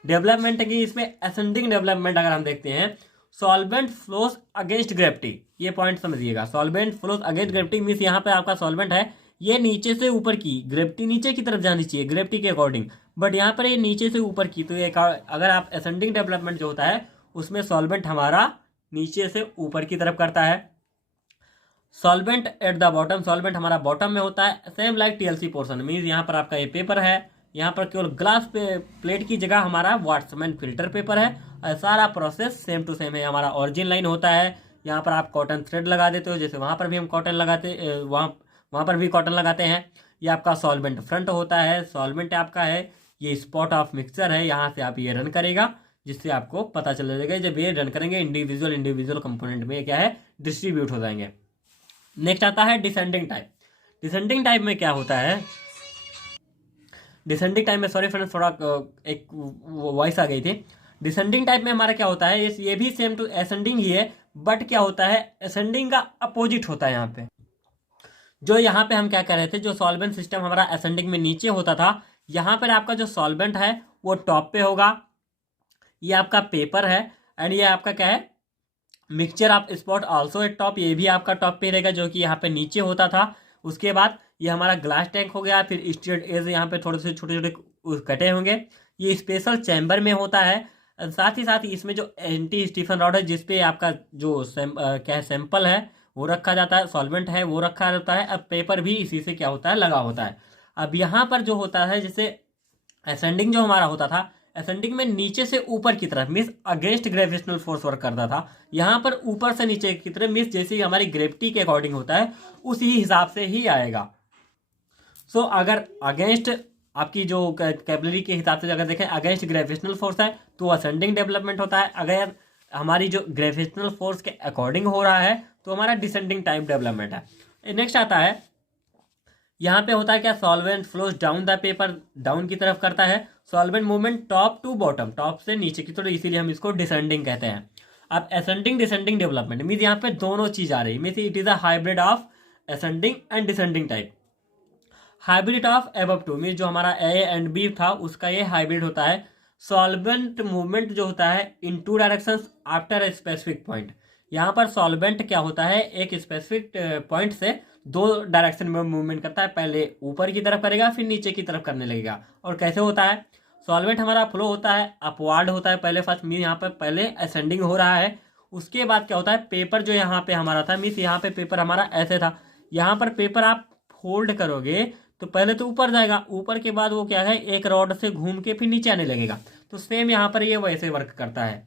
डेवलपमेंट की इसमें असेंडिंग डेवलपमेंट अगर हम देखते हैं, सॉल्वेंट फ्लोस अगेंस्ट ग्रेविटी, ये पॉइंट समझिएगा। Solvent flows against gravity means यहाँ पे आपका सॉल्वेंट है ये नीचे से ऊपर की, ग्रेविटी नीचे की तरफ जानी चाहिए ग्रेविटी के अकॉर्डिंग, बट यहाँ पर ये नीचे से ऊपर की। तो ये अगर आप असेंडिंग डेवलपमेंट जो होता है उसमें सॉल्वेंट हमारा नीचे से ऊपर की तरफ करता है। Solvent at the bottom, solvent हमारा बॉटम में होता है। Same like TLC portion means यहाँ पर आपका ये पेपर है, यहाँ पर केवल ग्लास प्लेट की जगह हमारा वॉट्समैन फिल्टर पेपर है, और सारा प्रोसेस सेम टू सेम है। हमारा ऑरिजिन लाइन होता है, यहाँ पर आप कॉटन थ्रेड लगा देते हो, जैसे वहाँ पर भी हम कॉटन लगाते वहाँ पर भी कॉटन लगाते हैं। ये आपका सॉल्वेंट फ्रंट होता है, सॉल्वेंट आपका है, ये स्पॉट ऑफ मिक्सचर है, यहाँ से आप ये रन करेगा जिससे आपको पता चल जाएगा। जब ये रन करेंगे इंडिविजुअल कंपोनेंट में क्या है डिस्ट्रीब्यूट हो जाएंगे। नेक्स्ट आता है डिसेंडिंग टाइप। डिसेंडिंग टाइप में क्या होता है, डिसेंडिंग टाइप में सॉरी फ्रेंड्स थोड़ा एक वॉइस आ गई थी। डिसेंडिंग टाइप में हमारा क्या होता है, ये भी सेम टू असेंडिंग ही है, बट क्या होता है असेंडिंग का अपोजिट होता है। यहाँ पे जो यहाँ पे हम क्या कर रहे थे, जो सॉल्वेंट सिस्टम हमारा असेंडिंग में नीचे होता था, यहाँ पर आपका जो सॉल्वेंट है वो टॉप पे होगा, ये आपका पेपर है, एंड ये आपका क्या है mixture of spot also at top, ये भी आपका टॉप पे रहेगा जो कि यहाँ पे नीचे होता था। उसके बाद ये हमारा ग्लास टैंक हो गया, फिर स्टील एज यहाँ पे थोड़े से छोटे छोटे कटे होंगे, ये स्पेशल चैम्बर में होता है। साथ ही साथ इसमें जो एंटी स्टीफन रॉड है जिसपे आपका जो क्या है सैंपल है वो रखा जाता है, सॉल्वेंट है वो रखा जाता है। अब पेपर भी इसी से क्या होता है लगा होता है। अब यहाँ पर जो होता है जैसे असेंडिंग जो हमारा होता था, असेंडिंग में नीचे से ऊपर की तरफ means against gravitational force work करता था, यहाँ पर ऊपर से नीचे की तरफ मीन्स जैसे हमारी ग्रेविटी के अकॉर्डिंग होता है उसी हिसाब से ही आएगा। सो अगर अगेंस्ट आपकी जो कैपिलरी के हिसाब से अगर देखें अगेंस्ट ग्रेविटेशनल फोर्स है तो असेंडिंग डेवलपमेंट होता है, अगर हमारी जो ग्रेविटेशनल फोर्स के अकॉर्डिंग हो रहा है तो हमारा डिसेंडिंग टाइप डेवलपमेंट है। नेक्स्ट आता है यहाँ पे होता है क्या, solvent flows down the paper, down की तरफ करता है। Solvent movement top to bottom, top से नीचे की तरफ, इसीलिए हम इसको डिसेंडिंग कहते हैं। अब असेंडिंग डिसेंडिंग डेवलपमेंट मीन्स यहाँ पे दोनों चीज आ रही है, means it is a hybrid of ascending and descending type. Hybrid of above two mean जो हमारा ए एंड बी था उसका ये हाइब्रिड होता है। सॉल्वेंट मूवमेंट जो होता है in two directions after a specific point. यहाँ पर सॉल्वेंट क्या होता है, एक स्पेसिफिक पॉइंट से दो डायरेक्शन में मूवमेंट करता है, पहले ऊपर की तरफ करेगा फिर नीचे की तरफ करने लगेगा। और कैसे होता है, सॉल्वेंट हमारा फ्लो होता है अपवार्ड होता है, पहले फर्स्ट मीन यहाँ पर पहले असेंडिंग हो रहा है, उसके बाद क्या होता है पेपर जो यहाँ पे हमारा था मीन्स यहाँ पे पेपर हमारा ऐसे था, यहाँ पर पेपर आप फोल्ड करोगे तो पहले तो ऊपर जाएगा, ऊपर के बाद वो क्या है एक रॉड से घूम के फिर नीचे आने लगेगा। तो सेम यहाँ पर ये वैसे वर्क करता है।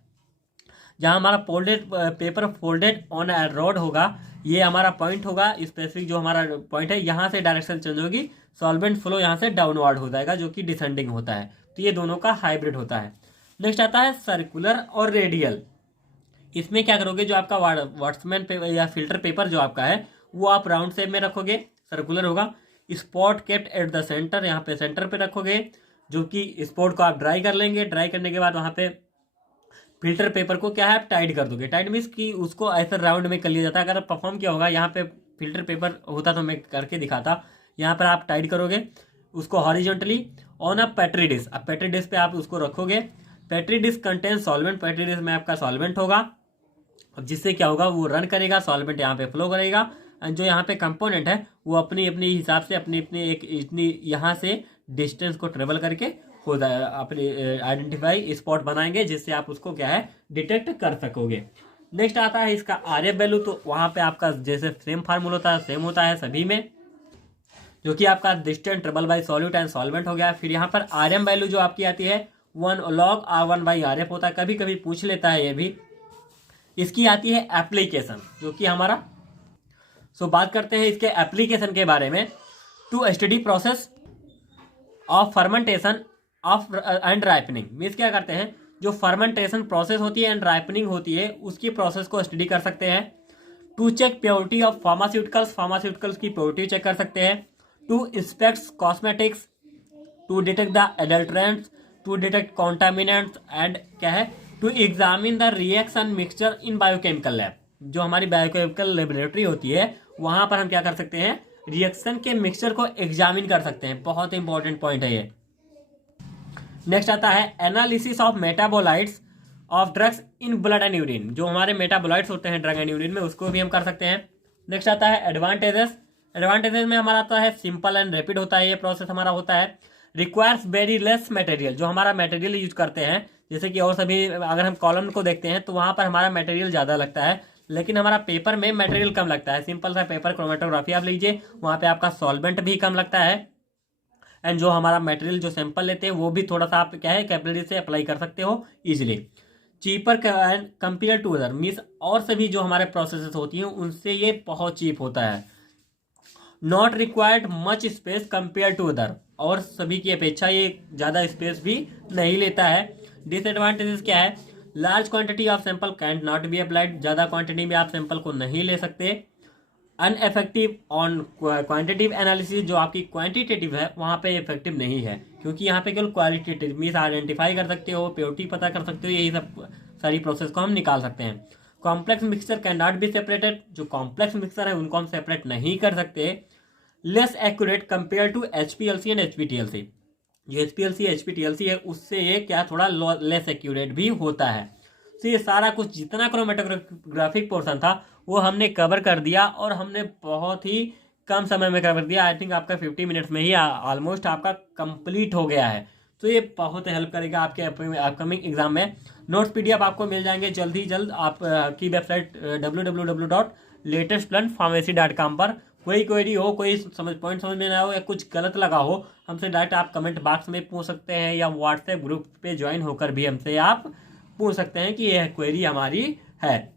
जहाँ हमारा folded paper folded on A rod होगा, ये हमारा पॉइंट होगा स्पेसिफिक जो हमारा पॉइंट है, यहाँ से डायरेक्शन चेंज होगी, सॉल्वेंट फ्लो यहाँ से डाउनवर्ड हो जाएगा जो कि डिसेंडिंग होता है। तो ये दोनों का हाइब्रिड होता है। नेक्स्ट आता है सर्कुलर और रेडियल। इसमें क्या करोगे, जो आपका वाटरमैन पेपर या फिल्टर पेपर जो आपका है वो आप राउंड शेप में रखोगे, सर्कुलर होगा। Spot kept at the centre, यहाँ पे सेंटर पे रखोगे, जो कि स्पॉट को आप ड्राई कर लेंगे, ड्राई करने के बाद वहाँ पे फिल्टर पेपर को क्या है आप टाइट कर दोगे। टाइट मीन्स कि उसको ऐसे राउंड में कर लिया जाता है। अगर परफॉर्म किया होगा यहाँ पे फिल्टर पेपर होता तो मैं करके दिखाता। यहाँ पर आप टाइट करोगे उसको horizontally on a petri dish. अब पेट्री डिश पे आप उसको रखोगे, petri dish contain solvent, petri dish में आपका सॉल्वेंट होगा, जिससे क्या होगा वो रन करेगा, सॉल्वेंट यहाँ पे फ्लो करेगा। एंड जो यहाँ पे कंपोनेंट है वो अपनी अपनी हिसाब से अपनी अपनी एक इतनी यहाँ से डिस्टेंस को ट्रेवल करके खुद अपनी आइडेंटिफाई स्पॉट बनाएंगे, जिससे आप उसको क्या है डिटेक्ट कर सकोगे। नेक्स्ट आता है इसका आरएफ वैल्यू। तो वहाँ पे आपका जैसे सेम फार्मूला होता है सेम होता है सभी में, जो कि आपका distance travel by solute and solvent हो गया। फिर यहाँ पर आरएम वैल्यू जो आपकी आती है 1 log R1 बाई RF होता है, कभी कभी पूछ लेता है ये भी। इसकी आती है एप्लीकेशन जो कि हमारा बात करते हैं इसके एप्लीकेशन के बारे में। To study process of fermentation of and ripening means क्या करते हैं, जो फर्मेंटेशन प्रोसेस होती है एंड राइपनिंग होती है उसकी प्रोसेस को स्टडी कर सकते हैं। To check purity of pharmaceuticals, pharmaceuticals की प्योरिटी चेक कर सकते हैं। To inspect cosmetics, to detect the adulterants, to detect contaminants and क्या है to examine the reaction mixture in biochemical lab. जो हमारी बायोकेमिकल लेबोरेटरी होती है वहां पर हम क्या कर सकते हैं, रिएक्शन के मिक्सचर को एग्जामिन कर सकते हैं। बहुत इंपॉर्टेंट पॉइंट है ये। नेक्स्ट आता है analysis of metabolites of drugs in blood and urine. जो हमारे मेटाबोलाइट्स होते हैं ड्रग एंड यूरिन में उसको भी हम कर सकते हैं। नेक्स्ट आता है एडवांटेजेस। एडवांटेजेस में हमारा आता है सिंपल एंड रैपिड होता है ये प्रोसेस हमारा होता है। रिक्वायर्स वेरी लेस मटेरियल, जो हमारा मटेरियल यूज करते हैं जैसे कि और सभी अगर हम कॉलम को देखते हैं तो वहां पर हमारा मटेरियल ज़्यादा लगता है, लेकिन हमारा पेपर में मटेरियल कम लगता है। सिंपल सा पेपर क्रोमेटोग्राफी आप लीजिए, वहाँ पे आपका सॉल्वेंट भी कम लगता है एंड जो हमारा मटेरियल जो सैंपल लेते हैं वो भी थोड़ा सा आप क्या है कैपिलरी से अप्लाई कर सकते हो easily. Cheaper and compare to other means और सभी जो हमारे प्रोसेसेस होती हैं उनसे ये बहुत चीप होता है। Not required much space compare to other, और सभी की अपेक्षा ये ज़्यादा स्पेस भी नहीं लेता है। डिसएडवांटेजेस क्या है, large quantity of sample can't not be applied, ज़्यादा क्वांटिटी में आप सैंपल को नहीं ले सकते। अनएफेक्टिव ऑन क्वांटिटिव एनालिसिस, जो आपकी क्वांटिटेटिव है वहाँ पे इफेक्टिव नहीं है, क्योंकि यहाँ पे केवल क्वालिटेटिव मीन्स आइडेंटिफाई कर सकते हो, प्योरिटी पता कर सकते हो, यही सब सारी प्रोसेस को हम निकाल सकते हैं। Complex mixture can not be separated, जो कॉम्प्लेक्स मिक्सचर है उनको हम सेपरेट नहीं कर सकते। Less accurate compare to HPLC and HPTLC, जो HPLC HPTLC है उससे ये क्या थोड़ा लेस एक्यूरेट भी होता है। तो ये सारा कुछ जितना क्रोमेटोग्राफिक पोर्शन था वो हमने कवर कर दिया और हमने बहुत ही कम समय में कवर दिया। आई थिंक आपका 50 मिनट्स में ही ऑलमोस्ट आपका कंप्लीट हो गया है। तो ये बहुत हेल्प करेगा आपके अपकमिंग एग्जाम में। नोट्स PDF आपको मिल जाएंगे जल्द ही जल्द आप की वेबसाइट www.latestlearnpharmacy.com पर। कोई क्वेरी हो, कोई पॉइंट समझ में ना हो या कुछ गलत लगा हो, हमसे डायरेक्ट आप कमेंट बॉक्स में पूछ सकते हैं या व्हाट्सएप ग्रुप पे ज्वाइन होकर भी हमसे आप पूछ सकते हैं कि यह क्वेरी हमारी है।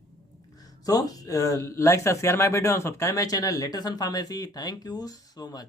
So like subscribe my video and subscribe my channel latest in pharmacy. Thank you so much.